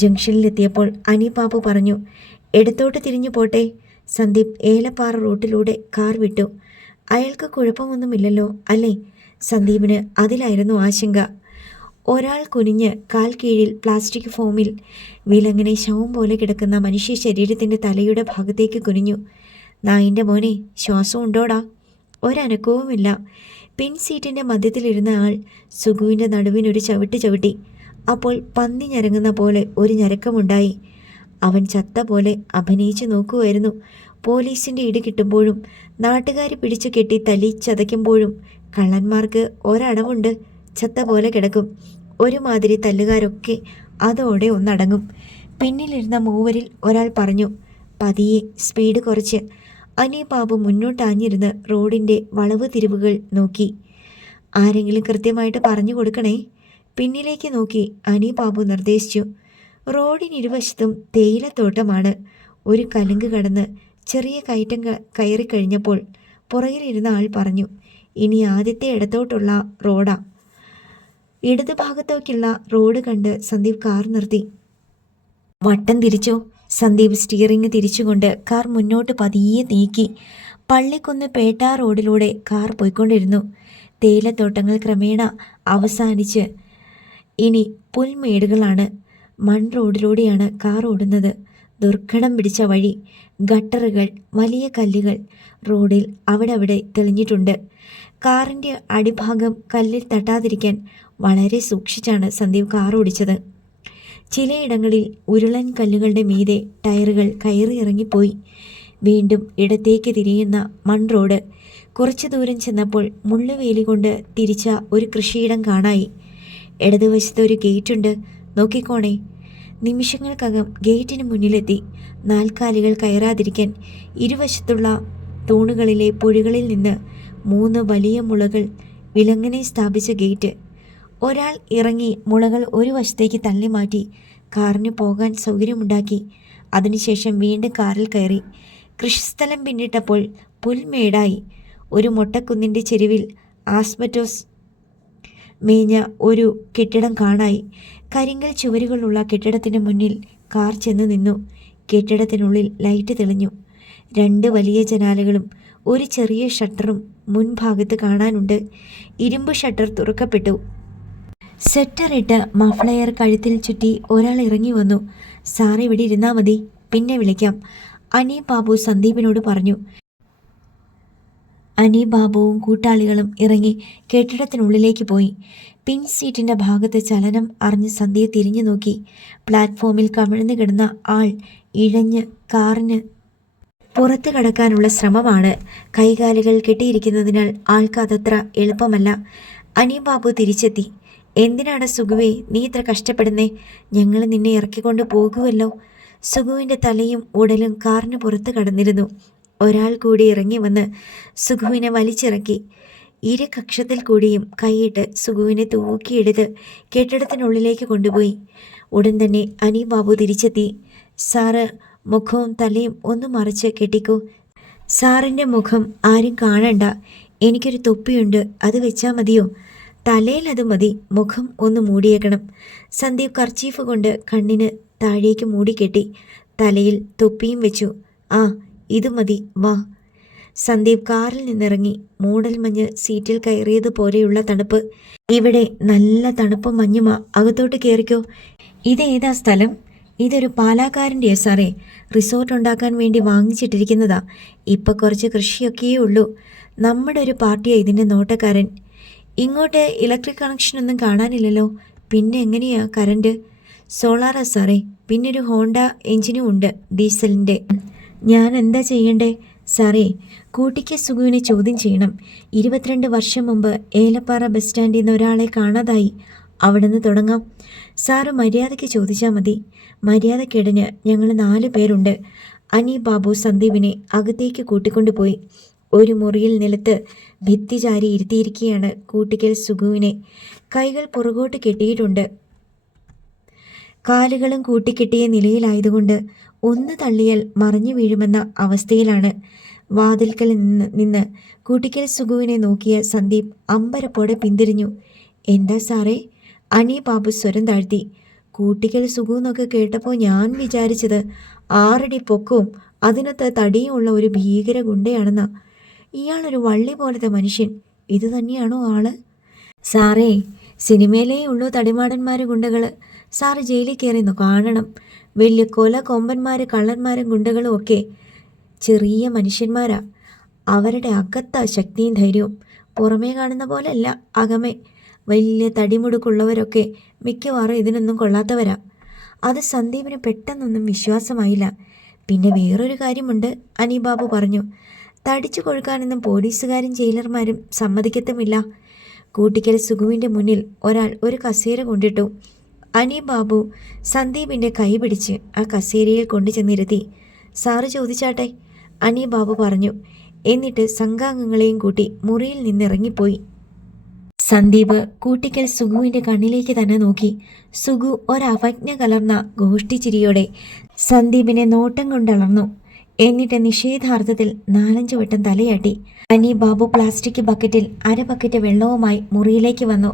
ജംഗ്ഷനിലെത്തിയപ്പോൾ അനിബാബു പറഞ്ഞു, ഇടത്തോട്ട് തിരിഞ്ഞു പോട്ടെ. സന്ദീപ് ഏലപ്പാറ റൂട്ടിലൂടെ കാർ വിട്ടു. അയാൾക്ക് കുഴപ്പമൊന്നുമില്ലല്ലോ അല്ലേ? സന്ദീപിന് അതിലായിരുന്നു ആശങ്ക. ഒരാൾ കുനിഞ്ഞ് കാൽ കീഴിൽ പ്ലാസ്റ്റിക് ഫോമിൽ വിലങ്ങനെ ശവം പോലെ കിടക്കുന്ന മനുഷ്യ ശരീരത്തിൻ്റെ തലയുടെ ഭാഗത്തേക്ക് കുനിഞ്ഞു. നായിൻ്റെ മോനെ, ശ്വാസം ഉണ്ടോടാ? ഒരനക്കവുമില്ല. പിൻ സീറ്റിൻ്റെ മധ്യത്തിലിരുന്ന ആൾ സുഖുവിൻ്റെ നടുവിനൊരു ചവിട്ട് ചവിട്ടി. അപ്പോൾ പന്നി ഞരങ്ങുന്ന പോലെ ഒരു ഞരക്കമുണ്ടായി. അവൻ ചത്ത പോലെ അഭിനയിച്ചു നോക്കുമായിരുന്നു. പോലീസിൻ്റെ ഇടി കിട്ടുമ്പോഴും നാട്ടുകാർ പിടിച്ചു കെട്ടി തല്ലി ചതയ്ക്കുമ്പോഴും കള്ളന്മാർക്ക് ഒരടവുണ്ട്, ചത്ത പോലെ കിടക്കും. ഒരുമാതിരി തല്ലുകാരൊക്കെ അതോടെ ഒന്നടങ്ങും. പിന്നിലിരുന്ന മൂവരിൽ ഒരാൾ പറഞ്ഞു, പതിയെ സ്പീഡ് കുറച്ച്. അനിബാബു മുന്നോട്ടാഞ്ഞിരുന്ന് റോഡിൻ്റെ വളവ് തിരിവുകൾ നോക്കി. ആരെങ്കിലും കൃത്യമായിട്ട് പറഞ്ഞു കൊടുക്കണേ. പിന്നിലേക്ക് നോക്കി അനിബാബു നിർദ്ദേശിച്ചു. റോഡിനിരുവശത്തും തേയിലത്തോട്ടമാണ്. ഒരു കലുങ്ക് കടന്ന് ചെറിയ കയറ്റം കയറിക്കഴിഞ്ഞപ്പോൾ പുറകിലിരുന്ന ആൾ പറഞ്ഞു, ഇനി ആദ്യത്തെ ഇടത്തോട്ടുള്ള റോഡാ. ഇടതുഭാഗത്തേക്കുള്ള റോഡ് കണ്ട് സന്ദീപ് കാർ നിർത്തി. വട്ടം തിരിച്ചോ? സന്ദീപ് സ്റ്റിയറിംഗ് തിരിച്ചുകൊണ്ട് കാർ മുന്നോട്ട് പതിയെ നീക്കി. പള്ളിക്കുന്ന് പേട്ട റോഡിലൂടെ കാർ പോയിക്കൊണ്ടിരുന്നു. തേയിലത്തോട്ടങ്ങൾ ക്രമേണ അവസാനിച്ച് ഇനി പുൽമേടുകളാണ്. മൺ റോഡിലൂടെയാണ് കാർ ഓടുന്നത്. ദുർഘടം പിടിച്ച വഴി, ഗട്ടറുകൾ, വലിയ കല്ലുകൾ റോഡിൽ അവിടെ തെളിഞ്ഞിട്ടുണ്ട്. കാറിൻ്റെ അടിഭാഗം കല്ലിൽ തട്ടാതിരിക്കാൻ വളരെ സൂക്ഷിച്ചാണ് സന്ദീപ് കാർ ഓടിച്ചത്. ചിലയിടങ്ങളിൽ ഉരുളൻ കല്ലുകളുടെ മീതെ ടയറുകൾ കയറി ഇറങ്ങിപ്പോയി. വീണ്ടും ഇടത്തേക്ക് തിരിയുന്ന മൺ റോഡ്. കുറച്ചു ദൂരം ചെന്നപ്പോൾ മുള്ളുവേലി കൊണ്ട് തിരിച്ച ഒരു കൃഷിയിടം കാണായി. ഇടതുവശത്ത് ഒരു ഗേറ്റുണ്ട്, നോക്കിക്കോണേ. നിമിഷങ്ങൾക്കകം ഗേറ്റിന് മുന്നിലെത്തി. നാൽക്കാലികൾ കയറാതിരിക്കാൻ ഇരുവശത്തുള്ള തൂണുകളിലെ പൊഴികളിൽ നിന്ന് 3 വലിയ മുളകൾ വിലങ്ങനെ സ്ഥാപിച്ച ഗേറ്റ്. ഒരാൾ ഇറങ്ങി മുളകൾ ഒരു വശത്തേക്ക് തള്ളി മാറ്റി കാറിന് പോകാൻ സൗകര്യമുണ്ടാക്കി. അതിനുശേഷം വീണ്ടും കാറിൽ കയറി. കൃഷിസ്ഥലം പിന്നിട്ടപ്പോൾ പുൽമേടായി. ഒരു മൊട്ടക്കുന്നിൻ്റെ ചെരുവിൽ ആസ്ബറ്റോസ് മേഞ്ഞ ഒരു കെട്ടിടം കാണായി. കരിങ്കൽ ചുവരുകളുള്ള കെട്ടിടത്തിന് മുന്നിൽ കാർ ചെന്ന് നിന്നു. കെട്ടിടത്തിനുള്ളിൽ ലൈറ്റ് തെളിഞ്ഞു. 2 വലിയ ജനാലകളും ഒരു ചെറിയ ഷട്ടറും മുൻഭാഗത്ത് കാണാനുണ്ട്. ഇരുമ്പ് ഷട്ടർ തുറക്കപ്പെട്ടു. സെറ്ററിട്ട് മഫ്ലയർ കഴുത്തിൽ ചുറ്റി ഒരാൾ ഇറങ്ങി വന്നു. സാർ ഇവിടെ ഇരുന്നാൽ മതി, പിന്നെ വിളിക്കാം, അനീബ് ബാബു സന്ദീപിനോട് പറഞ്ഞു. അനീബ് ബാബുവും കൂട്ടാളികളും ഇറങ്ങി കെട്ടിടത്തിനുള്ളിലേക്ക് പോയി. പിൻ സീറ്റിൻ്റെ ഭാഗത്ത് ചലനം അറിഞ്ഞ് സന്ദീപ് തിരിഞ്ഞു നോക്കി. പ്ലാറ്റ്ഫോമിൽ കമിഴ്ന്നു കിടന്ന ആൾ ഇഴഞ്ഞ് കാറിന് പുറത്തു കടക്കാനുള്ള ശ്രമമാണ്. കൈകാലുകൾ കെട്ടിയിരിക്കുന്നതിനാൽ ആൾക്ക് അതത്ര എളുപ്പമല്ല. അനീബ് ബാബു തിരിച്ചെത്തി. എന്തിനാണ് സുഗുവേ നീ ഇത്ര കഷ്ടപ്പെടുന്നേ? ഞങ്ങൾ നിന്നെ ഇറക്കിക്കൊണ്ട് പോകുമല്ലോ. സുഗുവിൻ്റെ തലയും ഉടലും കാറിന് പുറത്ത് കടന്നിരുന്നു. ഒരാൾ കൂടി ഇറങ്ങി വന്ന് സുഗുവിനെ വലിച്ചിറക്കി. ഇരു കക്ഷത്തിൽ കൂടിയും കൈയിട്ട് സുഗുവിനെ തൂക്കിയെടുത്ത് കെട്ടിടത്തിനുള്ളിലേക്ക് കൊണ്ടുപോയി. ഉടൻ തന്നെ അനീബ് ബാബു തിരിച്ചെത്തി. സാറ് മുഖവും തലയും ഒന്ന് മറിച്ച് കെട്ടിക്കോ. സാറിൻ്റെ മുഖം ആരും കാണണ്ട. എനിക്കൊരു തൊപ്പിയുണ്ട്, അത് വെച്ചാൽ മതിയോ? തലയിൽ അത് മതി, മുഖം ഒന്ന് മൂടിയേക്കണം. സന്ദീപ് കർച്ചീഫ് കൊണ്ട് കണ്ണിന് താഴേക്ക് മൂടിക്കെട്ടി. തലയിൽ തൊപ്പിയും വെച്ചു. ആ, ഇത് മതി, വാ. സന്ദീപ് കാറിൽ നിന്നിറങ്ങി. മൂടൽ മഞ്ഞ് സീറ്റിൽ കയറിയതുപോലെയുള്ള തണുപ്പ്. ഇവിടെ നല്ല തണുപ്പും മഞ്ഞുമാ, അകത്തോട്ട് കയറിക്കോ. ഇതേതാ സ്ഥലം? ഇതൊരു പാലാക്കാരൻ്റെയോ സാറേ? റിസോർട്ട് ഉണ്ടാക്കാൻ വേണ്ടി വാങ്ങിച്ചിട്ടിരിക്കുന്നതാ. ഇപ്പം കുറച്ച് കൃഷിയൊക്കെയേ ഉള്ളൂ. നമ്മുടെ ഒരു പാർട്ടിയാണ് ഇതിൻ്റെ നോട്ടക്കാരൻ. ഇങ്ങോട്ട് ഇലക്ട്രിക് കണക്ഷനൊന്നും കാണാനില്ലല്ലോ. പിന്നെ എങ്ങനെയാ കറണ്ട്? സോളാറാ സാറേ. പിന്നെ ഒരു ഹോണ്ട എഞ്ചിനും ഉണ്ട്, ഡീസലിൻ്റെ. ഞാൻ എന്താ ചെയ്യണ്ടേ? സാറേ, കൂട്ടിക്ക് സുഗുവിനെ ചോദ്യം ചെയ്യണം. 22 വർഷം മുമ്പ് ഏലപ്പാറ ബസ് സ്റ്റാൻഡിൽ നിന്ന് ഒരാളെ കാണാതായി. അവിടെ നിന്ന് തുടങ്ങാം. സാറ് മര്യാദയ്ക്ക് ചോദിച്ചാൽ മതി. മര്യാദക്കിടഞ്ഞ് ഞങ്ങൾ 4 പേരുണ്ട്. അനീബ് ബാബു സന്ദീപിനെ അകത്തേക്ക് കൂട്ടിക്കൊണ്ടുപോയി. ഒരു മുറിയിൽ നിലത്ത് ഭിത്തി ചാരി ഇരുത്തിയിരിക്കുകയാണ് കൂട്ടിക്കൽ സുഗുവിനെ. കൈകൾ പുറകോട്ട് കെട്ടിയിട്ടുണ്ട്. കാലുകളും കൂട്ടിക്കെട്ടിയ നിലയിലായതുകൊണ്ട് ഒന്ന് തള്ളിയാൽ മറിഞ്ഞു വീഴുമെന്ന അവസ്ഥയിലാണ്. വാതിൽക്കൽ നിന്ന് കൂട്ടിക്കൽ സുഗുവിനെ നോക്കിയ സന്ദീപ് അമ്പരപ്പോടെ പിന്തിരിഞ്ഞു. എന്താ സാറേ? അനീബ് ബാബു സ്വരം താഴ്ത്തി. കൂട്ടിക്കൽ സുഗു എന്നൊക്കെ കേട്ടപ്പോൾ ഞാൻ വിചാരിച്ചത് 6 അടി പൊക്കവും അതിനൊത്ത് തടിയും ഉള്ള ഒരു ഭീകര ഗുണ്ടയാണെന്നാ. ഇയാളൊരു വള്ളി പോലത്തെ മനുഷ്യൻ. ഇത് തന്നെയാണോ ആള്? സാറേ, സിനിമയിലേ ഉള്ളൂ തടിമാടന്മാർ ഗുണ്ടകൾ. സാറ് ജയിലിൽ കയറിയെന്നു കാണണം. വലിയ കൊല കൊമ്പന്മാർ കള്ളന്മാരും ഗുണ്ടകളും ഒക്കെ ചെറിയ മനുഷ്യന്മാരാ. അവരുടെ അകത്താ ശക്തിയും ധൈര്യവും. പുറമേ കാണുന്ന പോലെയല്ല, അകമേ. വലിയ തടിമുടുക്കുള്ളവരൊക്കെ മിക്കവാറും ഇതിനൊന്നും കൊള്ളാത്തവരാ. അത് സന്ദീപിന് പെട്ടെന്നൊന്നും വിശ്വാസമായില്ല. പിന്നെ വേറൊരു കാര്യമുണ്ട്, അനീബ് ബാബു പറഞ്ഞു. തടിച്ചു കൊഴുക്കാനൊന്നും പോലീസുകാരും ജയിലർമാരും സമ്മതിക്കത്തുമില്ല. കൂട്ടിക്കൽ സുഗുവിൻ്റെ മുന്നിൽ ഒരാൾ ഒരു കസേര കൊണ്ടിട്ടു. അനീബ് ബാബു സന്ദീപിൻ്റെ കൈ പിടിച്ച് ആ കസേരയിൽ കൊണ്ടുചെന്നിരുത്തി. സാറ് ചോദിച്ചാട്ടെ, അനീബ് ബാബു പറഞ്ഞു. എന്നിട്ട് സംഘാംഗങ്ങളെയും കൂട്ടി മുറിയിൽ നിന്നിറങ്ങിപ്പോയി. സന്ദീപ് കൂട്ടിക്കൽ സുഗുവിൻ്റെ കണ്ണിലേക്ക് തന്നെ നോക്കി. സുഗു ഒരവജ്ഞ കലർന്ന ഗോഷ്ഠിച്ചിരിയോടെ സന്ദീപിനെ നോട്ടം കൊണ്ടളർന്നു. എന്നിട്ട് നിഷേധാർത്ഥത്തിൽ 4-5 വട്ടം തലയാട്ടി. അനി ബാബു പ്ലാസ്റ്റിക് ബക്കറ്റിൽ അര ബക്കറ്റ് വെള്ളവുമായി മുറിയിലേക്ക് വന്നു.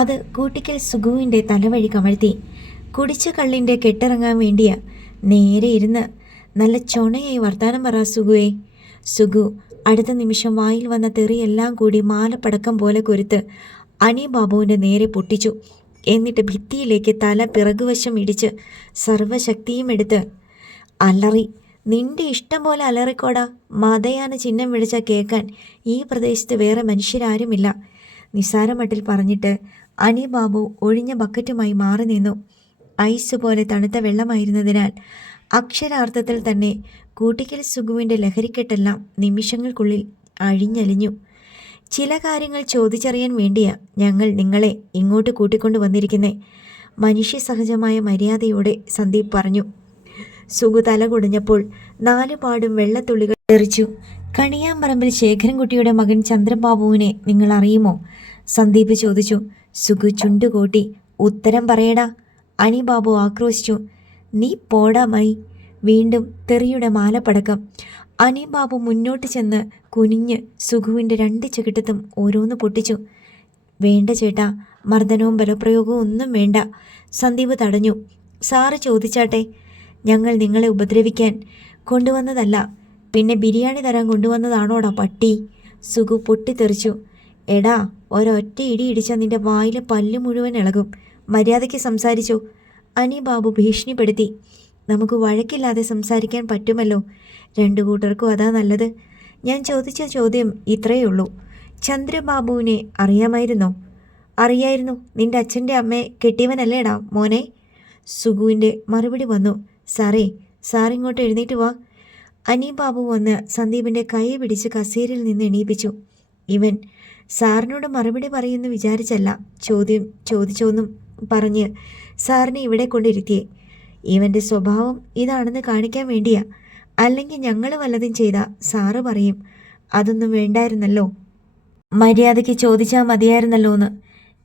അത് കൂട്ടിക്കൽ സുഗുവിൻ്റെ തലവഴി കമഴ്ത്തി. കുടിച്ച കള്ളിൻ്റെ കെട്ടിറങ്ങാൻ വേണ്ടിയ നേരെ ഇരുന്ന് നല്ല ചൊണയായി വർത്താനം പറ സുഗുവേ. സുഗു അടുത്ത നിമിഷം വായിൽ വന്ന തെറിയെല്ലാം കൂടി മാലപ്പടക്കം പോലെ കൊരുത്ത് അനി ബാബുവിൻ്റെ നേരെ പൊട്ടിച്ചു. എന്നിട്ട് ഭിത്തിയിലേക്ക് തല പിറകുവശം ഇടിച്ച് സർവശക്തിയും എടുത്ത് അലറി. നിന്റെ ഇഷ്ടം പോലെ അലറിക്കോടാ. മതയാന ചിഹ്നം വിളിച്ച കേൾക്കാൻ ഈ പ്രദേശത്ത് വേറെ മനുഷ്യരാരുമില്ല. നിസ്സാരമട്ടിൽ പറഞ്ഞിട്ട് അനി ബാബു ഒഴിഞ്ഞ ബക്കറ്റുമായി മാറി നിന്നു. ഐസ് പോലെ തണുത്ത വെള്ളമായിരുന്നതിനാൽ അക്ഷരാർത്ഥത്തിൽ തന്നെ കൂട്ടിക്കൽ സുഗുവിൻ്റെ ലഹരിക്കെട്ടെല്ലാം നിമിഷങ്ങൾക്കുള്ളിൽ അഴിഞ്ഞലിഞ്ഞു. ചില കാര്യങ്ങൾ ചോദിച്ചറിയാൻ വേണ്ടിയാ ഞങ്ങൾ നിങ്ങളെ ഇങ്ങോട്ട് കൂട്ടിക്കൊണ്ടു വന്നിരിക്കുന്നേ, മനുഷ്യ സഹജമായ മര്യാദയോടെ സന്ദീപ് പറഞ്ഞു. സുഗു തല കുടഞ്ഞപ്പോൾ 4 പാടും വെള്ളത്തുള്ളികൾ തെറിച്ചു. കണിയാമ്പറമ്പിൽ ശേഖരൻകുട്ടിയുടെ മകൻ ചന്ദ്രബാബുവിനെ നിങ്ങൾ അറിയുമോ? സന്ദീപ് ചോദിച്ചു. സുഗു ചുണ്ടുകൂട്ടി. ഉത്തരം പറയടാ, അനി ബാബു ആക്രോശിച്ചു. നീ പോടാ മൈ. വീണ്ടും തെറിയുടെ മാലപ്പടക്കം. അനി ബാബു മുന്നോട്ട് ചെന്ന് കുനിഞ്ഞ് സുഗുവിൻ്റെ 2 ചെകിട്ടത്തും ഓരോന്ന് പൊട്ടിച്ചു. വേണ്ട ചേട്ടാ, മർദ്ദനവും ബലപ്രയോഗവും ഒന്നും വേണ്ട. സന്ദീപ് തടഞ്ഞു. സാറ് ചോദിച്ചാട്ടെ. ഞങ്ങൾ നിങ്ങളെ ഉപദ്രവിക്കാൻ കൊണ്ടുവന്നതല്ല, പിന്നെ ബിരിയാണി തരാൻ കൊണ്ടുവന്നതാണോടാ പട്ടി. സുഗു പൊട്ടിത്തെറിച്ചു. എടാ, ഒരൊറ്റ ഇടി ഇടിച്ചാൽ നിന്റെ വായിലെ പല്ല് മുഴുവൻ ഇളകും. മര്യാദയ്ക്ക് സംസാരിച്ചു, അനി ബാബു ഭീഷണിപ്പെടുത്തി. നമുക്ക് വഴക്കില്ലാതെ സംസാരിക്കാൻ പറ്റുമല്ലോ. 2 കൂട്ടർക്കും അതാ നല്ലത്. ഞാൻ ചോദിച്ച ചോദ്യം ഇത്രയേ ഉള്ളൂ. ചന്ദ്രബാബുവിനെ അറിയാമായിരുന്നോ? അറിയായിരുന്നു. നിന്റെ അച്ഛൻ്റെ അമ്മയെ കെട്ടിയവനല്ലേടാ മോനെ. സുഗുവിൻ്റെ മറുപടി വന്നു. സാറേ, സാറിങ്ങോട്ട് എഴുന്നേറ്റ് വാ. അനി ബാബു വന്ന് സന്ദീപിൻ്റെ കൈ പിടിച്ച് കസേരയിൽ നിന്ന് എണീപ്പിച്ചു. ഇവൻ സാറിനോട് മറുപടി പറയുമെന്ന് വിചാരിച്ചല്ല ചോദ്യം ചോദിച്ചോന്നും പറഞ്ഞ് സാറിനെ ഇവിടെ കൊണ്ടിരുത്തിയേ. ഇവൻ്റെ സ്വഭാവം ഇതാണെന്ന് കാണിക്കാൻ വേണ്ടിയാ. അല്ലെങ്കിൽ ഞങ്ങൾ വല്ലതും ചെയ്താൽ സാറ് പറയും അതൊന്നും വേണ്ടായിരുന്നല്ലോ, മര്യാദയ്ക്ക് ചോദിച്ചാൽ മതിയായിരുന്നല്ലോന്ന്.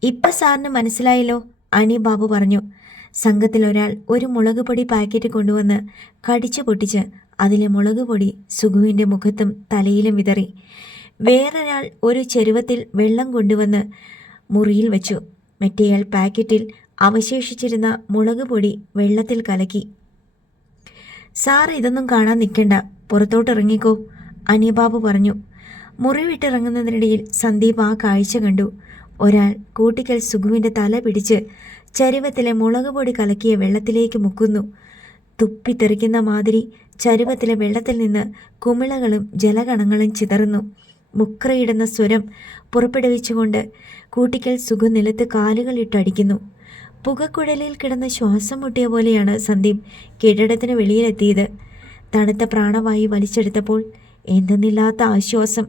ഇപ്പം സാറിന് മനസ്സിലായല്ലോ, അനി ബാബു പറഞ്ഞു. സംഘത്തിലൊരാൾ ഒരു മുളക് പൊടി പാക്കറ്റ് കൊണ്ടുവന്ന് കടിച്ചു പൊട്ടിച്ച് അതിലെ മുളക് പൊടി സുഗുവിൻ്റെ മുഖത്തും തലയിലും വിതറി. വേറൊരാൾ ഒരു ചെരുവത്തിൽ വെള്ളം കൊണ്ടുവന്ന് മുറിയിൽ വെച്ചു. മറ്റേയാൾ പാക്കറ്റിൽ അവശേഷിച്ചിരുന്ന മുളക് പൊടി വെള്ളത്തിൽ കലക്കി. സാർ ഇതൊന്നും കാണാൻ നിൽക്കണ്ട, പുറത്തോട്ടിറങ്ങിക്കോ, അനിബാബു പറഞ്ഞു. മുറി വിട്ടിറങ്ങുന്നതിനിടയിൽ സന്ദീപ് ആ കാഴ്ച കണ്ടു. ഒരാൾ കൂട്ടിക്കൽ സുഗുവിൻ്റെ തല പിടിച്ച് ചരുവത്തിലെ മുളക് പൊടി കലക്കിയ വെള്ളത്തിലേക്ക് മുക്കുന്നു. തുപ്പിത്തെറിക്കുന്ന മാതിരി ചരുവത്തിലെ വെള്ളത്തിൽ നിന്ന് കുമിളകളും ജലകണങ്ങളും ചിതറുന്നു. മുക്രയിടുന്ന സ്വരം പുറപ്പെടുവിച്ചുകൊണ്ട് കൂട്ടിക്കൽ സുഗു നിലത്ത് കാലുകളിട്ടടിക്കുന്നു. പുകക്കുഴലിൽ കിടന്ന് ശ്വാസം മുട്ടിയ പോലെയാണ് സന്ദീപ് കെട്ടിടത്തിന് വെളിയിലെത്തിയത്. തണുത്ത പ്രാണവായു വലിച്ചെടുത്തപ്പോൾ എന്തെന്നില്ലാത്ത ആശ്വാസം.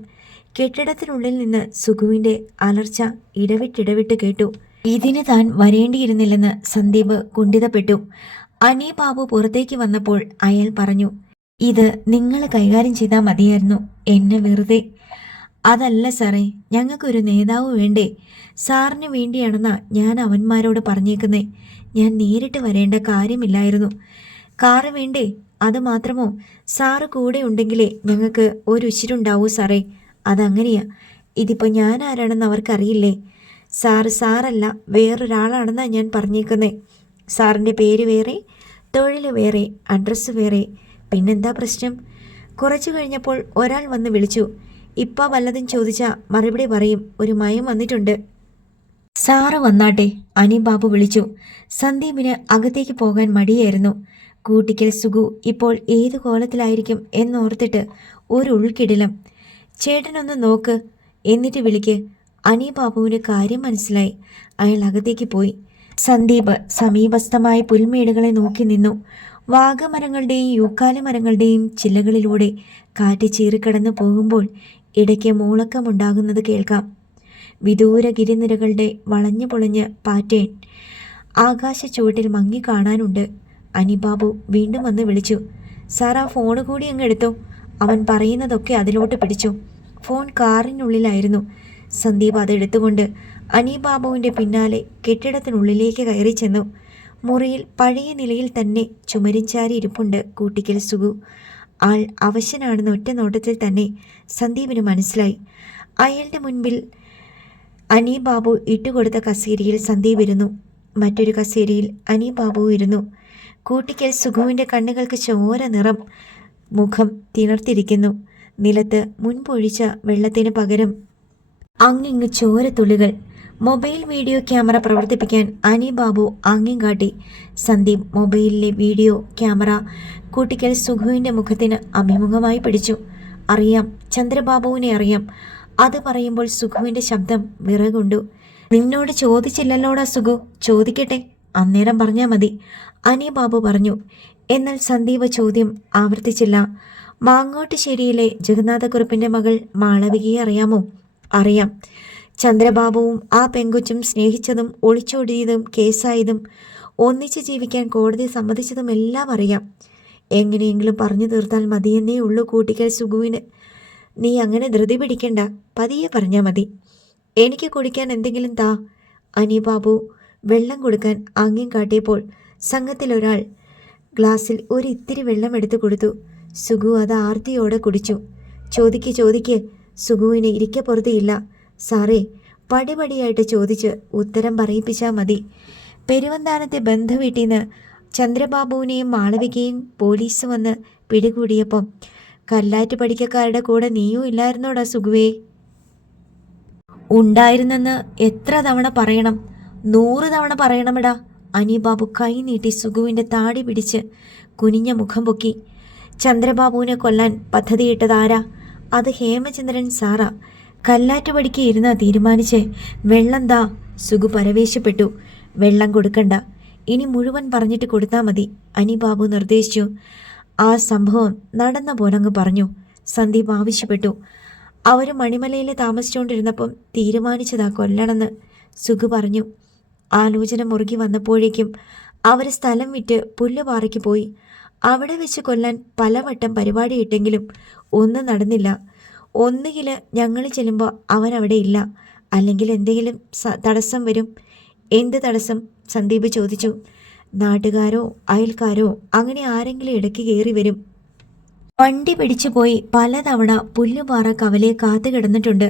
കെട്ടിടത്തിനുള്ളിൽ നിന്ന് സുഗുവിൻ്റെ അലർച്ച ഇടവിട്ടിടവിട്ട് കേട്ടു. ഇതിന് താൻ വരേണ്ടിയിരുന്നില്ലെന്ന് സന്ദീപ് കുണ്ഠിതപ്പെട്ടു. അനി ബാബു പുറത്തേക്ക് വന്നപ്പോൾ അയാൾ പറഞ്ഞു, ഇത് നിങ്ങൾ കൈകാര്യം ചെയ്താൽ മതിയായിരുന്നു, എന്നെ വെറുതെ. അതല്ല സാറേ, ഞങ്ങൾക്കൊരു നേതാവ് വേണ്ടേ? സാറിന് വേണ്ടിയാണെന്നാ ഞാൻ അവന്മാരോട് പറഞ്ഞേക്കുന്നേ. ഞാൻ നേരിട്ട് വരേണ്ട കാര്യമില്ലായിരുന്നു. കാറ് വേണ്ടേ? അത് മാത്രമോ? സാറ് കൂടെ ഉണ്ടെങ്കിലേ ഞങ്ങൾക്ക് ഒരു ഉശിരുണ്ടാവൂ സാറേ. അതങ്ങനെയാ. ഇതിപ്പോൾ ഞാൻ ആരാണെന്ന് അവർക്കറിയില്ലേ? സാറല്ല, വേറൊരാളാണെന്നാണ് ഞാൻ പറഞ്ഞേക്കുന്നേ. സാറിൻ്റെ പേര് വേറെ, തൊഴിൽ വേറെ, അഡ്രസ്സ് വേറെ. പിന്നെന്താ പ്രശ്നം? കുറച്ചു കഴിഞ്ഞപ്പോൾ ഒരാൾ വന്ന് വിളിച്ചു. ഇപ്പം വല്ലതും ചോദിച്ചാൽ മറുപടി പറയും, ഒരു മയം വന്നിട്ടുണ്ട്. സാറ് വന്നാട്ടെ, അനി ബാബു വിളിച്ചു. സന്ദീപിന് അകത്തേക്ക് പോകാൻ മടിയായിരുന്നു. കൂട്ടിക്കൽ സുഗു ഇപ്പോൾ ഏതു കോലത്തിലായിരിക്കും എന്നോർത്തിട്ട് ഒരു ഉൾക്കിടിലം. ചേട്ടനൊന്ന് നോക്ക്, എന്നിട്ട് വിളിക്ക്. അനി ബാബുവിന് കാര്യം മനസ്സിലായി. അയാൾ അകത്തേക്ക് പോയി. സന്ദീപ് സമീപസ്ഥമായ പുൽമേടുകളെ നോക്കി നിന്നു. വാഗമരങ്ങളുടെയും യൂക്കാലി മരങ്ങളുടെയും ചില്ലകളിലൂടെ കാറ്റ് ചീറിക്കടന്നു പോകുമ്പോൾ ഇടയ്ക്ക് മൂളക്കമുണ്ടാകുന്നത് കേൾക്കാം. വിദൂര ഗിരിനിരകളുടെ വളഞ്ഞു പൊളഞ്ഞ് പാറ്റേൺ ആകാശ ചുവട്ടിൽ മങ്ങി കാണാനുണ്ട്. അനിബാബു വീണ്ടും വന്ന് വിളിച്ചു. സാർ, ആ ഫോണ് കൂടി അങ്ങ് എടുത്തോ. അവൻ പറയുന്നതൊക്കെ അതിലോട്ട് പിടിച്ചു. ഫോൺ കാറിനുള്ളിലായിരുന്നു. സന്ദീപ് അതെടുത്തുകൊണ്ട് അനിബാബുവിൻ്റെ പിന്നാലെ കെട്ടിടത്തിനുള്ളിലേക്ക് കയറി ചെന്നു. മുറിയിൽ പഴയ നിലയിൽ തന്നെ ചുമരും ചാരി ഇരിപ്പുണ്ട് കൂട്ടിക്കൽ സുഗു. ആൾ അവശനാണെന്ന് ഒറ്റ നോട്ടത്തിൽ തന്നെ സന്ദീപിന് മനസ്സിലായി. അയാളുടെ മുൻപിൽ അനിബാബു ഇട്ടുകൊടുത്ത കസേരയിൽ സന്ദീപ് ഇരുന്നു. മറ്റൊരു കസേരയിൽ അനിബാബു ഇരുന്നു. കൂട്ടിക്കൽ സുഗുവിൻ്റെ കണ്ണുകൾക്ക് ചോര നിറം. മുഖം തിണർത്തിരിക്കുന്നു. നിലത്ത് മുൻപൊഴിച്ച വെള്ളത്തിന് പകരം അങ്ങിങ്ങ് ചോരത്തുള്ളികൾ. മൊബൈൽ വീഡിയോ ക്യാമറ പ്രവർത്തിപ്പിക്കാൻ അനിബാബു ആംഗ്യം കാട്ടി. സന്ദീപ് മൊബൈലിലെ വീഡിയോ ക്യാമറ കൂട്ടിക്കൽ സുഗുവിൻ്റെ മുഖത്തിന് അഭിമുഖമായി പിടിച്ചു. അറിയാം, ചന്ദ്രബാബുവിനെ അറിയാം. അത് പറയുമ്പോൾ സുഗുവിൻ്റെ ശബ്ദം വിറകൊണ്ടു. നിന്നോട് ചോദിച്ചില്ലല്ലോടാ സുഗു, ചോദിക്കട്ടെ, അന്നേരം പറഞ്ഞാൽ മതി, അനിബാബു പറഞ്ഞു. എന്നാൽ സന്ദീപ് ചോദ്യം ആവർത്തിച്ചില്ല. മാങ്ങോട്ടുശ്ശേരിയിലെ ജഗന്നാഥക്കുറുപ്പിൻ്റെ മകൾ മാളവികയെ അറിയാമോ? അറിയാം. ചന്ദ്രബാബുവും ആ പെങ്കൊച്ചും സ്നേഹിച്ചതും ഒളിച്ചോടിയതും കേസായതും ഒന്നിച്ച് ജീവിക്കാൻ കോടതി സമ്മതിച്ചതും എല്ലാം അറിയാം. എങ്ങനെയെങ്കിലും പറഞ്ഞു തീർത്താൽ മതിയെന്നേ ഉള്ളൂ കൂട്ടിക്കൽ സുഗുവിന്. നീ അങ്ങനെ ധൃതി പിടിക്കണ്ട, പതിയെ പറഞ്ഞാൽ മതി. എനിക്ക് കുടിക്കാൻ എന്തെങ്കിലും താ. അനിബാബു വെള്ളം കൊടുക്കാൻ ആംഗ്യം കാട്ടിയപ്പോൾ സംഘത്തിലൊരാൾ ഗ്ലാസ്സിൽ ഒരിത്തിരി വെള്ളം എടുത്തു കൊടുത്തു. സുഗു അത് ആർത്തിയോടെ കുടിച്ചു. ചോദിക്ക്. സുഗുവിന് ഇരിക്കെ പുറത്തിയില്ല. സാറേ, പടിപടിയായിട്ട് ചോദിച്ച് ഉത്തരം പറയിപ്പിച്ചാൽ മതി. പെരുവന്താനത്തെ ബന്ധുവീട്ടിൽ നിന്ന് ചന്ദ്രബാബുവിനെയും മാളവികയും പോലീസ് വന്ന് പിടികൂടിയപ്പം കല്ലാറ്റ് പഠിക്കക്കാരുടെ കൂടെ നീയും ഇല്ലായിരുന്നോടാ സുഗുവേ? ഉണ്ടായിരുന്നെന്ന് എത്ര തവണ പറയണം? 100 തവണ പറയണമെടാ. അനിബാബു കൈ നീട്ടി സുഗുവിൻ്റെ താടി പിടിച്ച് കുനിഞ്ഞ മുഖം പൊക്കി. ചന്ദ്രബാബുവിനെ കൊല്ലാൻ പദ്ധതിയിട്ടതാരാ? അത് ഹേമചന്ദ്രൻ സാറാ. കല്ലാറ്റുപടിക്ക് ഇരുന്നാ തീരുമാനിച്ചേ. വെള്ളം താ. സുഗു പരവേശപ്പെട്ടു. വെള്ളം കൊടുക്കണ്ട, ഇനി മുഴുവൻ പറഞ്ഞിട്ട് കൊടുത്താൽ മതി, അനിബാബു നിർദ്ദേശിച്ചു. ആ സംഭവം നടന്ന പോലങ്ങ് പറഞ്ഞു, സന്ദീപ് ആവശ്യപ്പെട്ടു. അവർ മണിമലയിൽ താമസിച്ചുകൊണ്ടിരുന്നപ്പം തീരുമാനിച്ചതാ കൊല്ലണമെന്ന്, സുഗു പറഞ്ഞു. ആലോചന മുറുകി വന്നപ്പോഴേക്കും അവർ സ്ഥലം വിറ്റ് പുല്ലുപാറയ്ക്ക് പോയി. അവിടെ വെച്ച് കൊല്ലാൻ പലവട്ടം പരിപാടിയിട്ടെങ്കിലും ഒന്നും നടന്നില്ല. ഒന്നുകിൽ ഞങ്ങൾ ചെല്ലുമ്പോൾ അവൻ അവിടെ ഇല്ല, അല്ലെങ്കിൽ എന്തെങ്കിലും തടസ്സം വരും. എന്ത് തടസ്സം? സന്ദീപ് ചോദിച്ചു. നാട്ടുകാരോ അയൽക്കാരോ അങ്ങനെ ആരെങ്കിലും ഇടയ്ക്ക് കയറി വരും. വണ്ടി പിടിച്ചു പോയി പലതവണ പുല്ലുപാറ കവലയെ കാത്തു കിടന്നിട്ടുണ്ട്.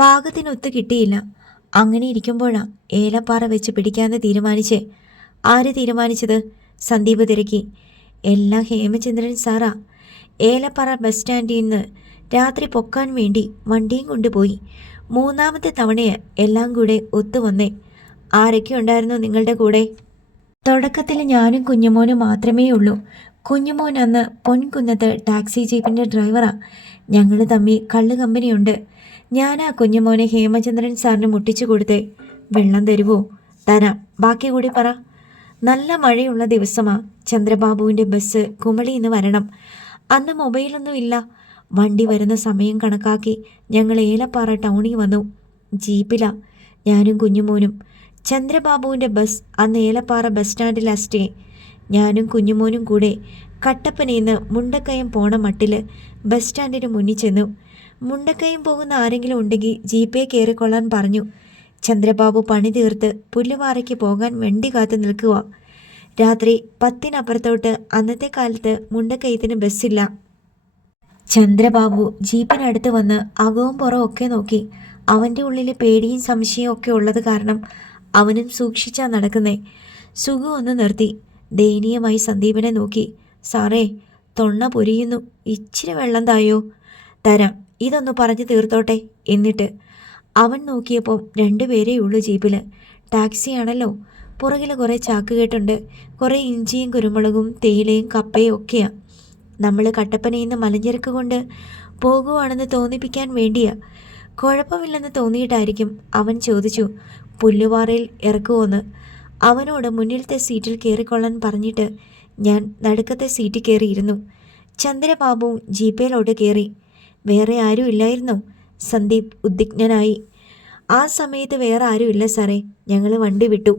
പാകത്തിനൊത്തു കിട്ടിയില്ല. അങ്ങനെ ഇരിക്കുമ്പോഴാ ഏലപ്പാറ വെച്ച് പിടിക്കാമെന്ന് തീരുമാനിച്ചേ. ആര് തീരുമാനിച്ചത്? സന്ദീപ് തിരക്കി. എല്ലാം ഹേമചന്ദ്രൻ സാറാ. ഏലപ്പാറ ബസ് സ്റ്റാൻഡിൽ നിന്ന് രാത്രി പൊക്കാൻ വേണ്ടി വണ്ടിയും കൊണ്ടുപോയി. 3ാമത്തെ തവണയെ എല്ലാം കൂടെ ഒത്തുവന്നേ. ആരൊക്കെ ഉണ്ടായിരുന്നു നിങ്ങളുടെ കൂടെ? തുടക്കത്തിൽ ഞാനും കുഞ്ഞുമോനും മാത്രമേ ഉള്ളൂ. കുഞ്ഞുമോൻ അന്ന് പൊൻകുന്നത്ത് ടാക്സി ജീപ്പിൻ്റെ ഡ്രൈവറാ. ഞങ്ങൾ തമ്മിൽ കള്ള് കമ്പനിയുണ്ട്. ഞാനാ കുഞ്ഞുമോനെ ഹേമചന്ദ്രൻ സാറിന് മുട്ടിച്ചു കൊടുത്തേ. വെള്ളം തരുവോ? തരാം. ബാക്കി കൂടി പറ. നല്ല മഴയുള്ള ദിവസമാ. ചന്ദ്രബാബുവിൻ്റെ ബസ് കുമളിയിൽ വരണം. അന്ന് മൊബൈലൊന്നും ഇല്ല. വണ്ടി വരുന്ന സമയം കണക്കാക്കി ഞങ്ങൾ ഏലപ്പാറ ടൗണിൽ വന്നു. ജീപ്പിലാ ഞാനും കുഞ്ഞുമോനും. ചന്ദ്രബാബുവിൻ്റെ ബസ് അന്ന് ഏലപ്പാറ ബസ് സ്റ്റാൻഡിലാ സ്റ്റേ. ഞാനും കുഞ്ഞുമോനും കൂടെ കട്ടപ്പനയിൽ നിന്ന് മുണ്ടക്കയം പോണ മട്ടിൽ ബസ് സ്റ്റാൻഡിന് മുന്നിൽ ചെന്നു. മുണ്ടക്കയം പോകുന്ന ആരെങ്കിലും ഉണ്ടെങ്കിൽ ജീപ്പേ കയറിക്കൊള്ളാൻ പറഞ്ഞു. ചന്ദ്രബാബു പണി തീർത്ത് പുല്ലുപാറയ്ക്ക് പോകാൻ വണ്ടി കാത്തു നിൽക്കുക. രാത്രി 10-നപ്പുറത്തോട്ട് അന്നത്തെ കാലത്ത് മുണ്ടക്കയത്തിന് ബസ്സില്ല. ചന്ദ്രബാബു ജീപ്പിനടുത്ത് വന്ന് അകവും പുറവും ഒക്കെ നോക്കി. അവൻ്റെ ഉള്ളിൽ പേടിയും സംശയവും ഒക്കെ ഉള്ളത് കാരണം അവനും സൂക്ഷിച്ചാ നടക്കുന്നേ. സുഖു ഒന്ന് നിർത്തി ദയനീയമായി സന്ദീപിനെ നോക്കി. സാറേ, തൊണ്ണ പൊരിയുന്നു, ഇച്ചിരി വെള്ളം തായോ? തരാം, ഇതൊന്ന് പറഞ്ഞു തീർത്തോട്ടെ. എന്നിട്ട് അവൻ നോക്കിയപ്പോൾ 2 പേരേ ഉള്ളൂ ജീപ്പിൽ. ടാക്സിയാണല്ലോ. പുറകിൽ കുറേ ചാക്കുകെട്ടുണ്ട്. കുറേ ഇഞ്ചിയും കുരുമുളകും തേയിലയും കപ്പയും ഒക്കെയാ. നമ്മൾ കട്ടപ്പനയിൽ നിന്ന് മലഞ്ചരക്ക് കൊണ്ട് പോകുവാണെന്ന് തോന്നിപ്പിക്കാൻ വേണ്ടിയാ. കുഴപ്പമില്ലെന്ന് തോന്നിയിട്ടായിരിക്കും അവൻ ചോദിച്ചു, പുല്ലുപാറയിൽ ഇറക്കുമോന്ന്. അവനോട് മുന്നിലത്തെ സീറ്റിൽ കയറിക്കൊള്ളാൻ പറഞ്ഞിട്ട് ഞാൻ നടുക്കത്തെ സീറ്റിൽ കയറിയിരുന്നു. ചന്ദ്രബാബുവും ജീപ്പയിലോട്ട് കയറി. വേറെ ആരും ഇല്ലായിരുന്നോ? സന്ദീപ് ഉദ്വിഗ്നനായി. ആ സമയത്ത് വേറെ ആരും ഇല്ല സാറേ. ഞങ്ങൾ വണ്ടി വിട്ടു.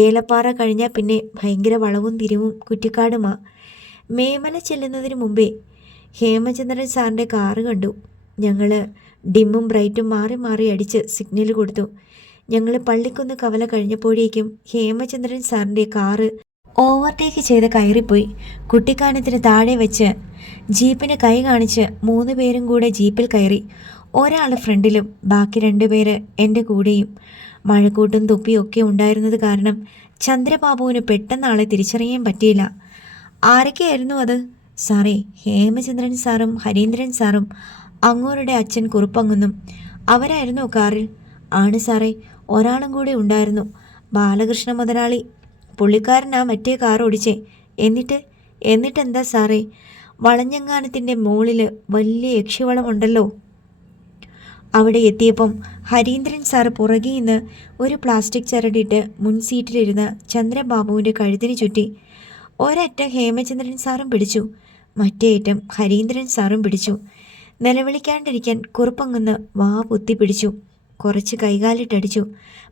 ഏലപ്പാറ കഴിഞ്ഞാൽ പിന്നെ ഭയങ്കര വളവും തിരിവും കുറ്റിക്കാടുമാ. മേമല ചെല്ലുന്നതിന് മുമ്പേ ഹേമചന്ദ്രൻ സാറിൻ്റെ കാറ് കണ്ടു. ഞങ്ങൾ ഡിമ്മും ബ്രൈറ്റും മാറി മാറി അടിച്ച് സിഗ്നൽ കൊടുത്തു. ഞങ്ങൾ പള്ളിക്കുന്ന് കവല കഴിഞ്ഞപ്പോഴേക്കും ഹേമചന്ദ്രൻ സാറിൻ്റെ കാറ് ഓവർടേക്ക് ചെയ്ത് കയറിപ്പോയി. കുട്ടിക്കാനത്തിന് താഴെ വെച്ച് ജീപ്പിന് കൈ കാണിച്ച് 3 പേരും കൂടെ ജീപ്പിൽ കയറി. ഒരാൾ ഫ്രണ്ടിലും ബാക്കി 2 പേര് എൻ്റെ കൂടെയും. മഴക്കൂട്ടും തൊപ്പിയൊക്കെ ഉണ്ടായിരുന്നത് കാരണം ചന്ദ്രബാബുവിന് പെട്ടെന്ന് ആളെ തിരിച്ചറിയാൻ പറ്റിയില്ല. ആരൊക്കെയായിരുന്നു അത്? സാറേ, ഹേമചന്ദ്രൻ സാറും ഹരീന്ദ്രൻ സാറും അങ്ങോരുടെ അച്ഛൻ കുറുപ്പങ്ങുന്നും. അവരായിരുന്നു കാറിൽ. ആണ് സാറേ, ഒരാളും കൂടി ഉണ്ടായിരുന്നു, ബാലകൃഷ്ണ മുതലാളി. പുള്ളിക്കാരനാ മറ്റേ കാർ ഓടിച്ചേ. എന്നിട്ടെന്താ സാറേ? വളഞ്ഞങ്ങാനത്തിൻ്റെ മുകളിൽ വലിയ യക്ഷിവളമുണ്ടല്ലോ. അവിടെ എത്തിയപ്പം ഹരീന്ദ്രൻ സാറ് പുറകിൽ നിന്ന് ഒരു പ്ലാസ്റ്റിക് ചരടിയിട്ട് മുൻസീറ്റിലിരുന്ന് ചന്ദ്രബാബുവിൻ്റെ കഴുത്തിന് ചുറ്റി. ഒരറ്റം ഹേമചന്ദ്രൻ സാറും പിടിച്ചു, മറ്റേ അറ്റം ഹരീന്ദ്രൻ സാറും പിടിച്ചു. നിലവിളിക്കാണ്ടിരിക്കാൻ കുറുപ്പങ്ങുന്ന് വാ പൊത്തി പിടിച്ചു. കുറച്ച് കൈകാലിട്ടടിച്ചു.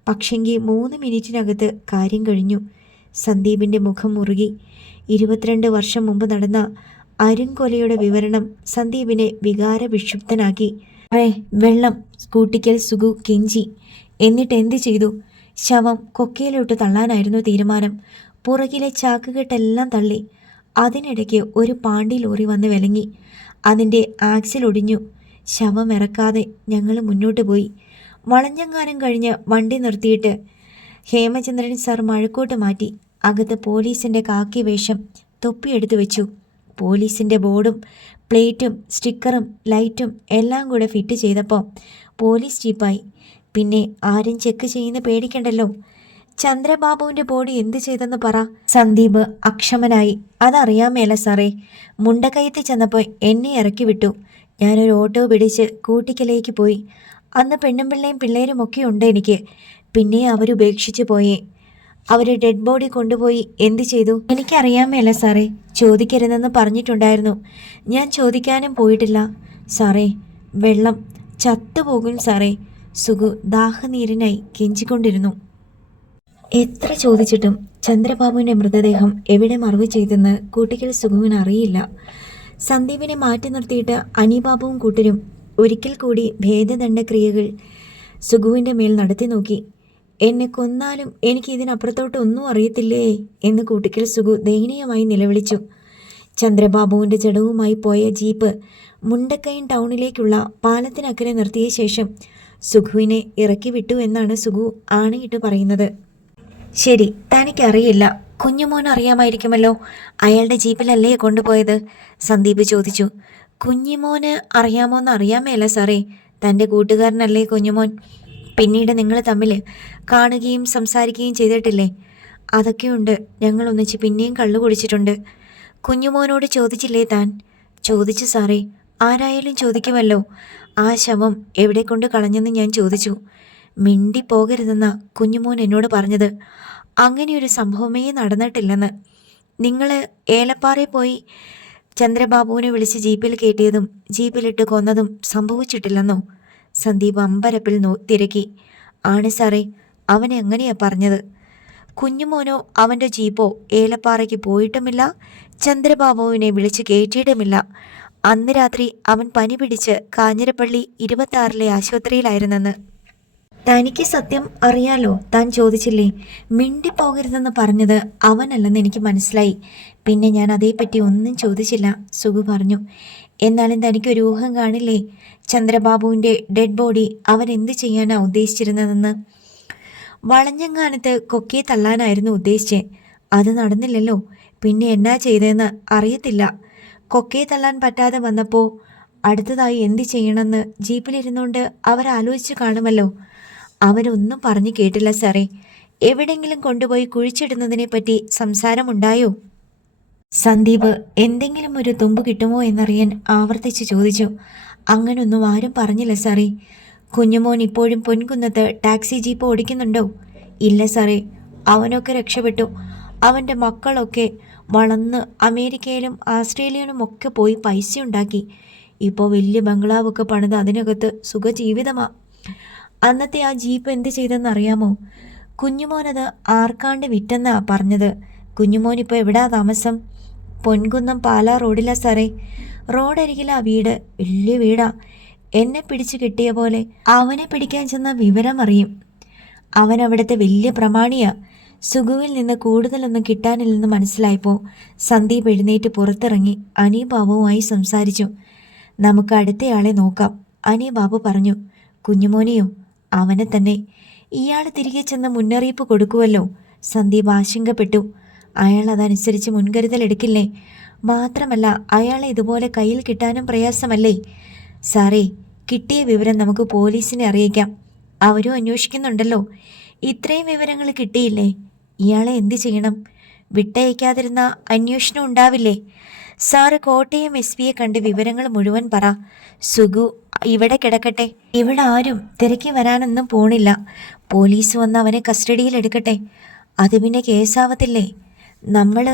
പക്ഷെങ്കിൽ 3 മിനിറ്റിനകത്ത് കാര്യം കഴിഞ്ഞു. സന്ദീപിൻ്റെ മുഖം മുറുകി. 22 വർഷം മുമ്പ് നടന്ന അരുംകൊലയുടെ വിവരണം സന്ദീപിനെ വികാരവിക്ഷുബ്ധനാക്കി. വെള്ളം സ്കൂട്ടിക്കൽ സുഗു കെഞ്ചി. എന്നിട്ട് എന്ത് ചെയ്തു? ശവം കൊക്കയിലോട്ട് തള്ളാനായിരുന്നു തീരുമാനം. പുറകിലെ ചാക്കുകെട്ടെല്ലാം തള്ളി. അതിനിടയ്ക്ക് ഒരു പാണ്ടി ലോറി വന്ന് വിലങ്ങി. അതിൻ്റെ ആക്സിൽ ഒടിഞ്ഞു. ശവം ഇറക്കാതെ ഞങ്ങൾ മുന്നോട്ട് പോയി. വളഞ്ഞങ്ങാനം കഴിഞ്ഞ് വണ്ടി നിർത്തിയിട്ട് ഹേമചന്ദ്രൻ സാർ മഴക്കോട്ട് മാറ്റി. അകത്ത് പോലീസിൻ്റെ കാക്കി വേഷം തൊപ്പിയെടുത്ത് വെച്ചു. പോലീസിൻ്റെ ബോർഡും പ്ലേറ്റും സ്റ്റിക്കറും ലൈറ്റും എല്ലാം കൂടെ ഫിറ്റ് ചെയ്തപ്പോൾ പോലീസ് ജീപ്പായി. പിന്നെ ആരും ചെക്ക് ചെയ്യുന്ന പേടിക്കണ്ടല്ലോ. ചന്ദ്രബാബുവിൻ്റെ ബോഡി എന്ത് ചെയ്തെന്ന് പറ. സന്ദീപ് അക്ഷമനായി. അതറിയാൻ മേല സാറേ. മുണ്ടക്കയത്ത് ചെന്നപ്പോൾ എന്നെ ഇറക്കി വിട്ടു. ഞാനൊരു ഓട്ടോ പിടിച്ച് കൂട്ടിക്കലേക്ക് പോയി. അന്ന് പെണ്ണും പിള്ളയും പിള്ളേരുമൊക്കെ ഉണ്ട് എനിക്ക്. പിന്നെ അവരുപേക്ഷിച്ച് പോയേ. അവർ ഡെഡ് ബോഡി കൊണ്ടുപോയി എന്ത് ചെയ്തു? എനിക്കറിയാൻ മേല സാറേ. ചോദിക്കരുതെന്ന് പറഞ്ഞിട്ടുണ്ടായിരുന്നു. ഞാൻ ചോദിക്കാനും പോയിട്ടില്ല സാറേ. വെള്ളം ചത്തുപോകും സാറേ. സുഗു ദാഹനീരിനായി കെഞ്ചിക്കൊണ്ടിരുന്നു. എത്ര ചോദിച്ചിട്ടും ചന്ദ്രബാബുവിൻ്റെ മൃതദേഹം എവിടെ മറവ് ചെയ്തെന്ന് കൂട്ടിക്കൽ സുഗുവിന് അറിയില്ല. സന്ദീപിനെ മാറ്റി നിർത്തിയിട്ട് അനിബാബുവും കൂട്ടരും ഒരിക്കൽ കൂടി ഭേദദണ്ഡക്രിയകൾ സുഗുവിൻ്റെ മേൽ നടത്തി നോക്കി. എന്നെ കൊന്നാലും എനിക്ക് ഇതിനപ്പുറത്തോട്ട് ഒന്നും അറിയത്തില്ലേ എന്ന് കൂട്ടിക്കൽ സുഗു ദയനീയമായി നിലവിളിച്ചു. ചന്ദ്രബാബുവിൻ്റെ ജഡവുമായി പോയ ജീപ്പ് മുണ്ടക്കയം ടൗണിലേക്കുള്ള പാലത്തിനക്കരെ നിർത്തിയ ശേഷം സുഗുവിനെ ഇറക്കി വിട്ടു എന്നാണ് സുഗു ആണയിട്ട് പറയുന്നത്. ശരി, തനിക്കറിയില്ല. കുഞ്ഞുമോൻ അറിയാമായിരിക്കുമല്ലോ. അയാളുടെ ജീപ്പിലല്ലേ കൊണ്ടുപോയത്? സന്ദീപ് ചോദിച്ചു. കുഞ്ഞുമോന് അറിയാമോന്ന് അറിയാൻ മേല സാറേ. തൻ്റെ കൂട്ടുകാരനല്ലേ കുഞ്ഞുമോൻ. പിന്നീട് നിങ്ങൾ തമ്മിൽ കാണുകയും സംസാരിക്കുകയും ചെയ്തിട്ടില്ലേ? അതൊക്കെയുണ്ട്. ഞങ്ങൾ ഒന്നിച്ച് പിന്നെയും കള്ളു കുടിച്ചിട്ടുണ്ട്. കുഞ്ഞുമോനോട് ചോദിച്ചില്ലേ താൻ? ചോദിച്ചു സാറേ. ആരായാലും ചോദിക്കുമല്ലോ. ആ ശവം എവിടെ കൊണ്ട് കളഞ്ഞെന്ന് ഞാൻ ചോദിച്ചു. മിണ്ടിപ്പോകരുതെന്നാ കുഞ്ഞുമോൻ എന്നോട് പറഞ്ഞത്. അങ്ങനെയൊരു സംഭവമേ നടന്നിട്ടില്ലെന്ന്. നിങ്ങൾ ഏലപ്പാറയിൽ പോയി ചന്ദ്രബാബുവിനെ വിളിച്ച് ജീപ്പിൽ കയറ്റിയതും ജീപ്പിലിട്ട് കൊന്നതും സംഭവിച്ചിട്ടില്ലെന്നോ? സന്ദീപ് അമ്പരപ്പിൽ തിരക്കി. ആണ് സാറേ, അവനെ എങ്ങനെയാ പറഞ്ഞത്? കുഞ്ഞുമോനോ അവൻ്റെ ജീപ്പോ ഏലപ്പാറയ്ക്ക് പോയിട്ടുമില്ല, ചന്ദ്രബാബുവിനെ വിളിച്ച് കയറ്റിയിട്ടുമില്ല. അന്ന് രാത്രി അവൻ പനി പിടിച്ച് കാഞ്ഞിരപ്പള്ളി 26 ആശുപത്രിയിലായിരുന്നെന്ന്. തനിക്ക് സത്യം അറിയാലോ. താൻ ചോദിച്ചില്ലേ? മിണ്ടിപ്പോകരുതെന്ന് പറഞ്ഞത് അവനല്ലെന്ന് എനിക്ക് മനസ്സിലായി. പിന്നെ ഞാൻ അതേപ്പറ്റി ഒന്നും ചോദിച്ചില്ല, സുഗു പറഞ്ഞു. എന്നാലും തനിക്കൊരു ഊഹം കാണില്ലേ? ചന്ദ്രബാബുവിൻ്റെ ഡെഡ് ബോഡി അവൻ എന്ത് ചെയ്യാനാ ഉദ്ദേശിച്ചിരുന്നതെന്ന്? വളഞ്ഞങ്ങാനത്ത് കൊക്കയെ തള്ളാനായിരുന്നു ഉദ്ദേശിച്ചത്. അത് നടന്നില്ലല്ലോ. പിന്നെ എന്നാ ചെയ്തതെന്ന് അറിയത്തില്ല. കൊക്കയെ തള്ളാൻ പറ്റാതെ വന്നപ്പോൾ അടുത്തതായി എന്ത് ചെയ്യണമെന്ന് ജീപ്പിലിരുന്നുകൊണ്ട് അവർ ആലോചിച്ച് കാണുമല്ലോ. അവരൊന്നും പറഞ്ഞു കേട്ടില്ല സാറേ. എവിടെയെങ്കിലും കൊണ്ടുപോയി കുഴിച്ചിടുന്നതിനെ പറ്റി സംസാരമുണ്ടായോ? സന്ദീപ് എന്തെങ്കിലും ഒരു തുമ്പ് കിട്ടുമോ എന്നറിയാൻ ആവർത്തിച്ച് ചോദിച്ചു. അങ്ങനൊന്നും ആരും പറഞ്ഞില്ല സാറേ. കുഞ്ഞുമോൻ ഇപ്പോഴും പൊൻകുന്നത്ത് ടാക്സി ജീപ്പ് ഓടിക്കുന്നുണ്ടോ? ഇല്ല സാറേ, അവനൊക്കെ രക്ഷപ്പെട്ടു. അവൻ്റെ മക്കളൊക്കെ വളർന്ന് അമേരിക്കയിലും ആസ്ട്രേലിയയിലുമൊക്കെ പോയി പൈസ ഉണ്ടാക്കി. ഇപ്പോൾ വലിയ ബംഗ്ലാവൊക്കെ പണിത് അതിനകത്ത് സുഖജീവിതമാണ്. അന്നത്തെ ആ ജീപ്പ് എന്ത് ചെയ്തെന്നറിയാമോ? കുഞ്ഞുമോനത് ആർക്കാണ്ട് വിറ്റെന്നാ പറഞ്ഞത്. കുഞ്ഞുമോനിപ്പോൾ എവിടാ താമസം? പൊൻകുന്നം പാലാ റോഡിലാ സാറേ. റോഡരികിലാ വീട്. വലിയ വീടാ. എന്നെ പിടിച്ചു കിട്ടിയ പോലെ അവനെ പിടിക്കാൻ ചെന്ന വിവരം അറിയും. അവൻ അവിടുത്തെ വലിയ പ്രമാണിയാ. സുഗുവിൽ നിന്ന് കൂടുതലൊന്നും കിട്ടാനില്ലെന്ന് മനസ്സിലായപ്പോൾ സന്ദീപ് എഴുന്നേറ്റ് പുറത്തിറങ്ങി അനിബാബുവുമായി സംസാരിച്ചു. നമുക്ക് അടുത്തയാളെ നോക്കാം, അനിബാബു പറഞ്ഞു. കുഞ്ഞുമോനെയോ? അവനെ തന്നെ. ഇയാൾ തിരികെ ചെന്ന് മുന്നറിയിപ്പ് കൊടുക്കുമല്ലോ, സന്ദീപ് ആശങ്കപ്പെട്ടു. അയാൾ അതനുസരിച്ച് മുൻകരുതലെടുക്കില്ലേ? മാത്രമല്ല അയാളെ ഇതുപോലെ കയ്യിൽ കിട്ടാനും പ്രയാസമല്ലേ? സാറേ, കിട്ടിയ വിവരം നമുക്ക് പോലീസിനെ അറിയിക്കാം. അവരും അന്വേഷിക്കുന്നുണ്ടല്ലോ. ഇത്രയും വിവരങ്ങൾ കിട്ടിയില്ലേ? ഇയാളെ എന്തു ചെയ്യണം? വിട്ടയക്കാതിരുന്ന അന്വേഷണം ഉണ്ടാവില്ലേ? സാറ് കോട്ടയം SP കണ്ട് വിവരങ്ങൾ മുഴുവൻ പറ. സുഗു ഇവിടെ കിടക്കട്ടെ. ഇവിടെ ആരും തിരക്കി വരാനൊന്നും പോണില്ല. പോലീസ് വന്ന് അവനെ കസ്റ്റഡിയിൽ എടുക്കട്ടെ. അത് പിന്നെ കേസാവത്തില്ലേ? നമ്മൾ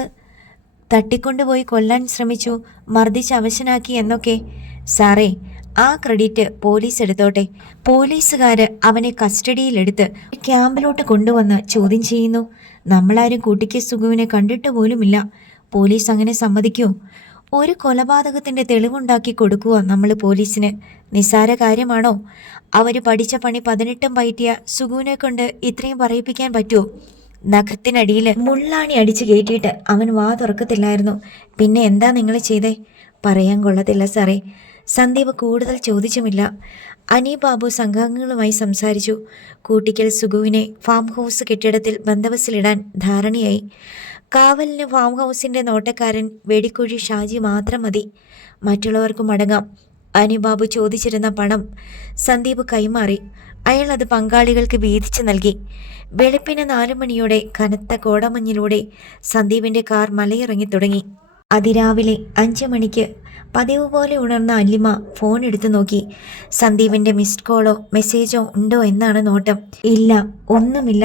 തട്ടിക്കൊണ്ടുപോയി കൊല്ലാൻ ശ്രമിച്ചു, മർദ്ദിച്ച് അവശനാക്കി എന്നൊക്കെ. സാറേ, ആ ക്രെഡിറ്റ് പോലീസ് എടുത്തോട്ടെ. പോലീസുകാര് അവനെ കസ്റ്റഡിയിലെടുത്ത് ക്യാമ്പിലോട്ട് കൊണ്ടുവന്ന് ചോദ്യം ചെയ്യുന്നു. നമ്മളാരും കുട്ടിക്ക് സുഗുവിനെ കണ്ടിട്ട് പോലുമില്ല. പോലീസ് അങ്ങനെ സമ്മതിക്കൂ? ഒരു കൊലപാതകത്തിൻ്റെ തെളിവുണ്ടാക്കി കൊടുക്കുക നമ്മൾ പോലീസിന്. നിസ്സാര കാര്യമാണോ? അവർ പഠിച്ച പണി 18 പയറ്റിയ സുഗുവിനെ കൊണ്ട് ഇത്രയും പറയിപ്പിക്കാൻ പറ്റുമോ? നഖത്തിനടിയിൽ മുള്ളാണി അടിച്ചു കയറ്റിയിട്ട് അവൻ വാ തുറക്കത്തില്ലായിരുന്നു. പിന്നെ എന്താ നിങ്ങൾ ചെയ്തേ? പറയാൻ കൊള്ളത്തില്ല സാറേ. സന്ദീപ് കൂടുതൽ ചോദിച്ചുമില്ല. അനിബാബു സംഘാംഗങ്ങളുമായി സംസാരിച്ചു. കൂട്ടിക്കൽ സുഗുവിനെ ഫാം ഹൗസ് കെട്ടിടത്തിൽ ബന്ദവസിലിടാൻ ധാരണയായി. കാവലിന് ഫാം ഹൗസിൻ്റെ നോട്ടക്കാരൻ വെടിക്കുഴി ഷാജി മാത്രം മതി. മറ്റുള്ളവർക്ക് മടങ്ങാം. അനിബാബു ചോദിച്ചിരുന്ന പണം സന്ദീപ് കൈമാറി. അയാൾ അത് പങ്കാളികൾക്ക് വീതിച്ചു നൽകി. വെളുപ്പിന് 4 മണിയോടെ കനത്ത കോടമഞ്ഞിലൂടെ സന്ദീപിൻ്റെ കാർ മലയിറങ്ങി തുടങ്ങി. അതിരാവിലെ 5 മണിക്ക് പതിവ് പോലെ ഉണർന്ന അല്ലിമ ഫോൺ എടുത്തു നോക്കി. സന്ദീപിൻ്റെ മിസ്ഡ് കോളോ മെസ്സേജോ ഉണ്ടോ എന്നാണ് നോട്ടം. ഇല്ല, ഒന്നുമില്ല.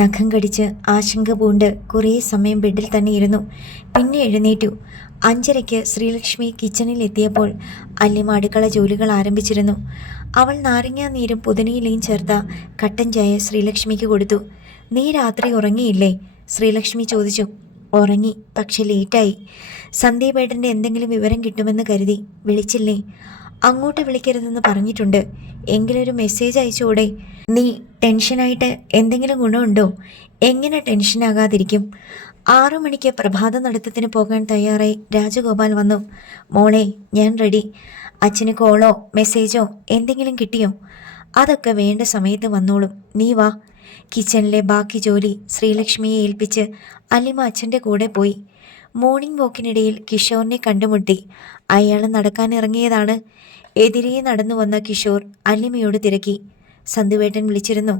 നഖം കടിച്ച് ആശങ്ക പൂണ്ട് കുറേ സമയം ബെഡിൽ തന്നെ ഇരുന്നു. പിന്നെ എഴുന്നേറ്റു. 5:30 ശ്രീലക്ഷ്മി കിച്ചണിൽ എത്തിയപ്പോൾ അല്ലിമ അടുക്കള ജോലികൾ ആരംഭിച്ചിരുന്നു. അവൾ നാരങ്ങാ നീരും പുതിനയിലയും ചേർത്ത കട്ടൻ ചായ ശ്രീലക്ഷ്മിക്ക് കൊടുത്തു. നീ രാത്രി ഉറങ്ങിയില്ലേ? ശ്രീലക്ഷ്മി ചോദിച്ചു. ഉറങ്ങി, പക്ഷെ ലേറ്റായി. സന്ദീപേട്ടൻ്റെ എന്തെങ്കിലും വിവരം കിട്ടുമെന്ന് കരുതി. വിളിച്ചില്ലേ? അങ്ങോട്ട് വിളിക്കരുതെന്ന് പറഞ്ഞിട്ടുണ്ട്. എങ്കിലൊരു മെസ്സേജ് അയച്ചോടെ? നീ ടെൻഷനായിട്ട് എന്തെങ്കിലും ഗുണമുണ്ടോ? എങ്ങനെ ടെൻഷനാകാതിരിക്കും? 6 മണിക്ക് പ്രഭാത നടത്തത്തിന് പോകാൻ തയ്യാറായി രാജഗോപാൽ വന്നു. മോളെ, ഞാൻ റെഡി. അച്ഛന് കോളോ മെസ്സേജോ എന്തെങ്കിലും കിട്ടിയോ? അതൊക്കെ വേണ്ട സമയത്ത് വന്നോളും. നീ വാ. കിച്ചണിലെ ബാക്കി ജോലി ശ്രീലക്ഷ്മിയെ ഏൽപ്പിച്ച് അല്ലിമ അച്ഛൻ്റെ കൂടെ പോയി. മോർണിംഗ് വാക്കിനിടയിൽ കിഷോറിനെ കണ്ടുമുട്ടി. അയാൾ നടക്കാനിറങ്ങിയതാണ്. എതിരെ നടന്നു വന്ന കിഷോർ അല്ലിമയോട് തിരക്കി. സന്ദുവേട്ടൻ വിളിച്ചിരുന്നോ?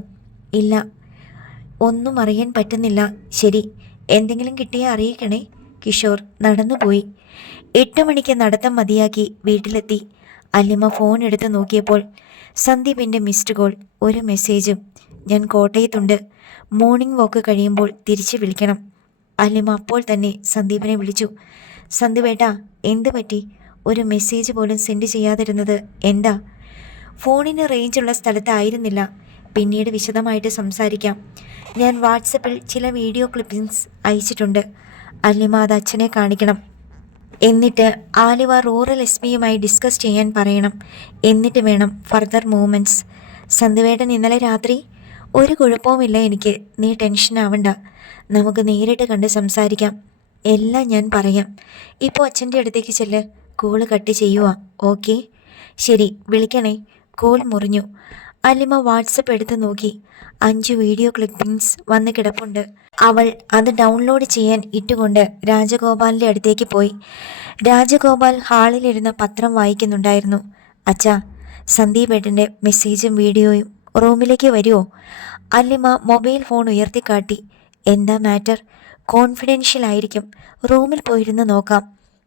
ഇല്ല, ഒന്നും അറിയാൻ പറ്റുന്നില്ല. ശരി, എന്തെങ്കിലും കിട്ടിയാൽ അറിയിക്കണേ. കിഷോർ നടന്നുപോയി. 8 മണിക്ക് നടത്തം മതിയാക്കി വീട്ടിലെത്തി. അല്ലിമ ഫോൺ എടുത്ത് നോക്കിയപ്പോൾ സന്ദീപിൻ്റെ മിസ്ഡ് കോൾ, ഒരു മെസ്സേജും. ഞാൻ കോട്ടയത്തുണ്ട്. മോർണിംഗ് വാക്ക് കഴിയുമ്പോൾ തിരിച്ച് വിളിക്കണം. അല്ലിമ അപ്പോൾ തന്നെ സന്ദീപിനെ വിളിച്ചു. സന്ദീപേട്ടാ, എന്ത് പറ്റി? ഒരു മെസ്സേജ് പോലും സെൻഡ് ചെയ്യാതിരുന്നത് എന്താ? ഫോണിന് റേഞ്ചുള്ള സ്ഥലത്തായിരുന്നില്ല. പിന്നീട് വിശദമായിട്ട് സംസാരിക്കാം. ഞാൻ വാട്സപ്പിൽ ചില വീഡിയോ ക്ലിപ്പിങ്സ് അയച്ചിട്ടുണ്ട്. അല്ലിമ അത് അച്ഛനെ കാണിക്കണം. എന്നിട്ട് ആലുവ റൂറൽ SP-യുമായി ഡിസ്കസ് ചെയ്യാൻ പറയണം. എന്നിട്ട് വേണം ഫർദർ മൂവ്മെൻറ്റ്സ്. സന്ദീപേട്ടൻ ഇന്നലെ രാത്രി? ഒരു കുഴപ്പവുമില്ല എനിക്ക്. നീ ടെൻഷൻ ആവണ്ട. നമുക്ക് നേരിട്ട് കണ്ട് സംസാരിക്കാം. എല്ലാം ഞാൻ പറയാം. ഇപ്പോൾ അച്ഛൻ്റെ അടുത്തേക്ക് ചെല്ല്. കോള് കട്ട് ചെയ്യുക. ഓക്കെ? ശരി, വിളിക്കണേ. കോൾ മുറിഞ്ഞു. അല്ലിമ വാട്സപ്പ് എടുത്ത് നോക്കി. 5 വീഡിയോ ക്ലിപ്പിങ്സ് വന്ന് കിടപ്പുണ്ട്. അവൾ അത് ഡൗൺലോഡ് ചെയ്യാൻ ഇട്ടുകൊണ്ട് രാജഗോപാലിൻ്റെ അടുത്തേക്ക് പോയി. രാജഗോപാൽ ഹാളിലിരുന്ന് പത്രം വായിക്കുന്നുണ്ടായിരുന്നു. അച്ഛാ, സന്ദീപേട്ടൻ്റെ മെസ്സേജും വീഡിയോയും റൂമിലേക്ക് വരുമോ? അല്ലിമ മൊബൈൽ ഫോൺ ഉയർത്തിക്കാട്ടി. എന്താ മാറ്റർ? കോൺഫിഡൻഷ്യൽ ആയിരിക്കും. റൂമിൽ പോയിരുന്ന് നോക്കാം.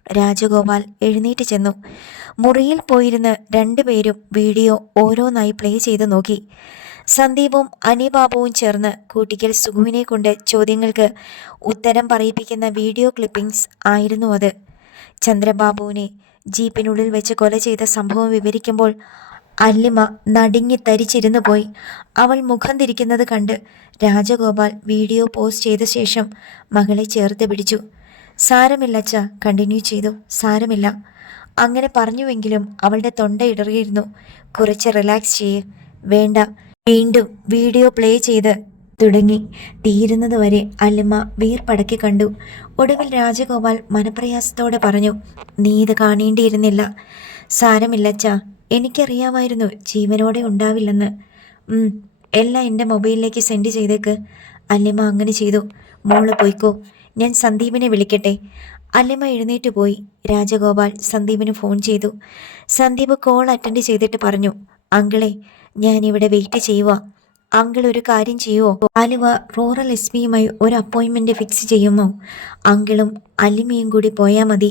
രാജഗോപാൽ എഴുന്നേറ്റ് ചെന്നു. മുറിയിൽ പോയിരുന്ന് 2 പേരും വീഡിയോ ഓരോന്നായി പ്ലേ ചെയ്ത് നോക്കി. സന്ദീപും അനിബാബുവും ചേർന്ന് കൂട്ടിക്കൽ സുഗുവിനെ കൊണ്ട് ചോദ്യങ്ങൾക്ക് ഉത്തരം പറയിപ്പിക്കുന്ന വീഡിയോ ക്ലിപ്പിങ്സ് ആയിരുന്നു അത്. ചന്ദ്രബാബുവിനെ ജീപ്പിനുള്ളിൽ വെച്ച് കൊല ചെയ്ത സംഭവം വിവരിക്കുമ്പോൾ അല്ലിമ നടുങ്ങി തരിച്ചിരുന്നു പോയി. അവൾ മുഖം തിരിക്കുന്നത് കണ്ട് രാജഗോപാൽ വീഡിയോ പോസ്റ്റ് ചെയ്ത ശേഷം മകളെ ചേർത്ത് പിടിച്ചു. സാരമില്ല അച്ഛാ, കണ്ടിന്യൂ ചെയ്തു. സാരമില്ല. അങ്ങനെ പറഞ്ഞുവെങ്കിലും അവളുടെ തൊണ്ട ഇടറിയിരുന്നു. കുറച്ച് റിലാക്സ് ചെയ്യ്. വേണ്ട, വീണ്ടും വീഡിയോ പ്ലേ ചെയ്ത് തുടങ്ങി. തീരുന്നതുവരെ അല്ലിമ വീർപ്പടക്കി കണ്ടു. ഒടുവിൽ രാജഗോപാൽ മനപ്രയാസത്തോടെ പറഞ്ഞു, നീ ഇത് കാണേണ്ടിയിരുന്നില്ല. സാരമില്ലച്ചാ, എനിക്കറിയാമായിരുന്നു ജീവനോടെ ഉണ്ടാവില്ലെന്ന്. എല്ലാം എൻ്റെ മൊബൈലിലേക്ക് സെൻഡ് ചെയ്തേക്ക്. അല്ലിമ അങ്ങനെ ചെയ്തു. മോള് പോയിക്കോ, ഞാൻ സന്ദീപിനെ വിളിക്കട്ടെ. അല്ലിമ എഴുന്നേറ്റ് പോയി. രാജഗോപാൽ സന്ദീപിന് ഫോൺ ചെയ്തു. സന്ദീപ് കോൾ അറ്റൻഡ് ചെയ്തിട്ട് പറഞ്ഞു, അങ്കിളെ, ഞാനിവിടെ വെയിറ്റ് ചെയ്യുക. അങ്കിൾ ഒരു കാര്യം ചെയ്യുമോ? ആലുവ റൂറൽ SP-യുമായി ഒരു അപ്പോയിൻമെൻറ്റ് ഫിക്സ് ചെയ്യുമോ? അങ്കിളും അല്ലിമയും കൂടി പോയാൽ മതി.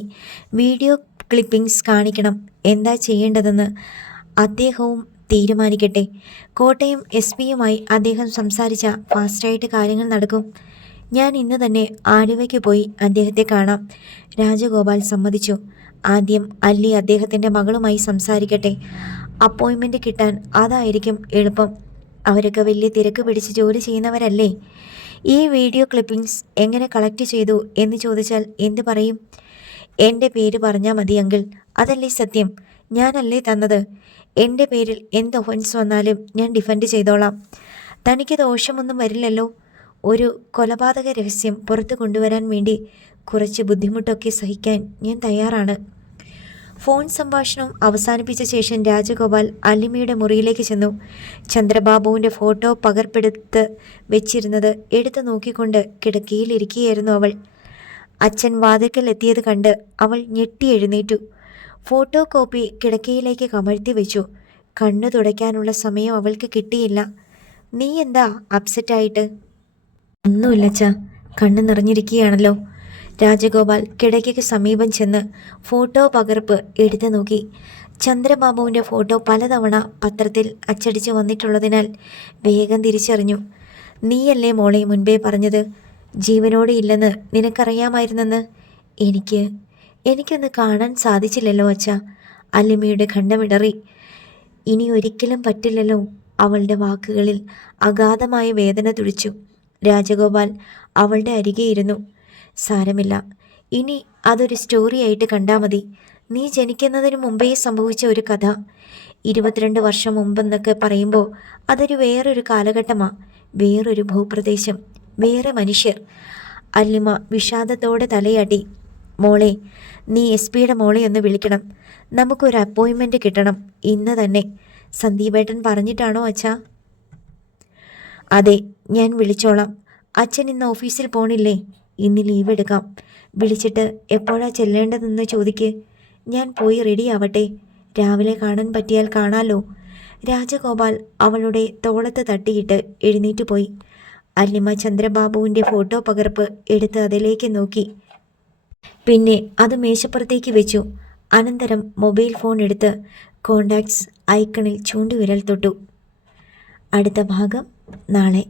വീഡിയോ ക്ലിപ്പിംഗ്സ് കാണിക്കണം. എന്താ ചെയ്യേണ്ടതെന്ന് അദ്ദേഹവും തീരുമാനിക്കട്ടെ. കോട്ടയം SP-യുമായി അദ്ദേഹം സംസാരിച്ച ഫാസ്റ്റായിട്ട് കാര്യങ്ങൾ നടക്കും. ഞാൻ ഇന്ന് തന്നെ ആലുവയ്ക്ക് പോയി അദ്ദേഹത്തെ കാണാം. രാജഗോപാൽ സമ്മതിച്ചു. ആദ്യം അല്ലി അദ്ദേഹത്തിൻ്റെ മകളുമായി സംസാരിക്കട്ടെ. അപ്പോയിൻമെൻറ്റ് കിട്ടാൻ അതായിരിക്കും എളുപ്പം. അവരൊക്കെ വലിയ തിരക്ക് പിടിച്ച് ജോലി ചെയ്യുന്നവരല്ലേ. ഈ വീഡിയോ ക്ലിപ്പിംഗ്സ് എങ്ങനെ കളക്ട് ചെയ്തു എന്ന് ചോദിച്ചാൽ എന്ത് പറയും? എൻ്റെ പേര് പറഞ്ഞാൽ മതി അങ്കിൾ, അതല്ലേ സത്യം. ഞാനല്ലേ തന്നത്. എൻ്റെ പേരിൽ എന്ത് ഒഫൻസ് വന്നാലും ഞാൻ ഡിഫെൻഡ് ചെയ്തോളാം. തനിക്ക് ദോഷമൊന്നും വരില്ലല്ലോ. ഒരു കൊലപാതക രഹസ്യം പുറത്തു കൊണ്ടുവരാൻ വേണ്ടി കുറച്ച് ബുദ്ധിമുട്ടൊക്കെ സഹിക്കാൻ ഞാൻ തയ്യാറാണ്. ഫോൺ സംഭാഷണം അവസാനിപ്പിച്ച ശേഷം രാജഗോപാൽ അല്ലിമയുടെ മുറിയിലേക്ക് ചെന്നു. ചന്ദ്രബാബുവിൻ്റെ ഫോട്ടോ പകർപ്പെടുത്ത് വെച്ചിരുന്നത് എടുത്തു നോക്കിക്കൊണ്ട് കിടക്കയിലിരിക്കുകയായിരുന്നു അവൾ. അച്ഛൻ വാതിൽക്കൽ എത്തിയത് കണ്ട് അവൾ ഞെട്ടി എഴുന്നേറ്റു. ഫോട്ടോ കോപ്പി കിടക്കയിലേക്ക് കമഴ്ത്തി വെച്ചു. കണ്ണു തുടയ്ക്കാനുള്ള സമയം അവൾക്ക് കിട്ടിയില്ല. നീ എന്താ അപ്സെറ്റായിട്ട്? ഒന്നുമില്ലച്ചാ, കണ്ണു നിറഞ്ഞിരിക്കുകയാണല്ലോ. രാജഗോപാൽ കിടക്കയ്ക്ക് സമീപം ചെന്ന് ഫോട്ടോ പകർപ്പ് എടുത്തു നോക്കി. ചന്ദ്രബാബുവിൻ്റെ ഫോട്ടോ പലതവണ പത്രത്തിൽ അച്ചടിച്ച് വന്നിട്ടുള്ളതിനാൽ വേഗം തിരിച്ചറിഞ്ഞു. നീയല്ലേ മോളെ മുൻപേ പറഞ്ഞത് ജീവനോടെ ഇല്ലെന്ന് നിനക്കറിയാമായിരുന്നെന്ന്? എനിക്കൊന്ന് കാണാൻ സാധിച്ചില്ലല്ലോ അച്ഛാ. അല്ലിമയുടെ ഖണ്ഡമിടറി. ഇനി ഒരിക്കലും പറ്റില്ലല്ലോ. അവളുടെ വാക്കുകളിൽ അഗാധമായ വേദന തുടിച്ചു. രാജഗോപാൽ അവളുടെ അരികെ ഇരുന്നു. സാരമില്ല, ഇനി അതൊരു സ്റ്റോറിയായിട്ട് കണ്ടാൽ മതി. നീ ജനിക്കുന്നതിന് മുമ്പേ സംഭവിച്ച ഒരു കഥ. 22 വർഷം മുമ്പെന്നൊക്കെ പറയുമ്പോൾ അതൊരു വേറൊരു കാലഘട്ടമാണ്, വേറൊരു ഭൂപ്രദേശം, വേറെ മനുഷ്യർ. അല്ലിമ വിഷാദത്തോടെ തലയാട്ടി. മോളെ, നീ SP-യുടെ മോളെ ഒന്ന് വിളിക്കണം. നമുക്കൊരു അപ്പോയിൻമെൻറ്റ് കിട്ടണം ഇന്ന് തന്നെ. സന്ദീപേട്ടൻ പറഞ്ഞിട്ടാണോ അച്ഛാ? അതെ, ഞാൻ വിളിച്ചോളാം. അച്ഛൻ ഇന്ന് ഓഫീസിൽ പോണില്ലേ? ഇന്ന് ലീവ് എടുക്കാം. വിളിച്ചിട്ട് എപ്പോഴാണ് ചെല്ലേണ്ടതെന്ന് ചോദിക്ക്. ഞാൻ പോയി റെഡി ആവട്ടെ. രാവിലെ കാണാൻ പറ്റിയാൽ കാണാലോ. രാജഗോപാൽ അവളുടെ തോളത്ത് തട്ടിയിട്ട് എഴുന്നേറ്റ് പോയി. അല്ലിമ ചന്ദ്രബാബുവിൻ്റെ ഫോട്ടോ പകർപ്പ് എടുത്ത് അതിലേക്ക് നോക്കി. പിന്നെ അത് മേശപ്പുറത്തേക്ക് വെച്ചു. അനന്തരം മൊബൈൽ ഫോൺ എടുത്ത് കോണ്ടാക്ട്സ് ഐക്കണിൽ ചൂണ്ടുവിരൽ തൊട്ടു. അടുത്ത ഭാഗം നാളെ.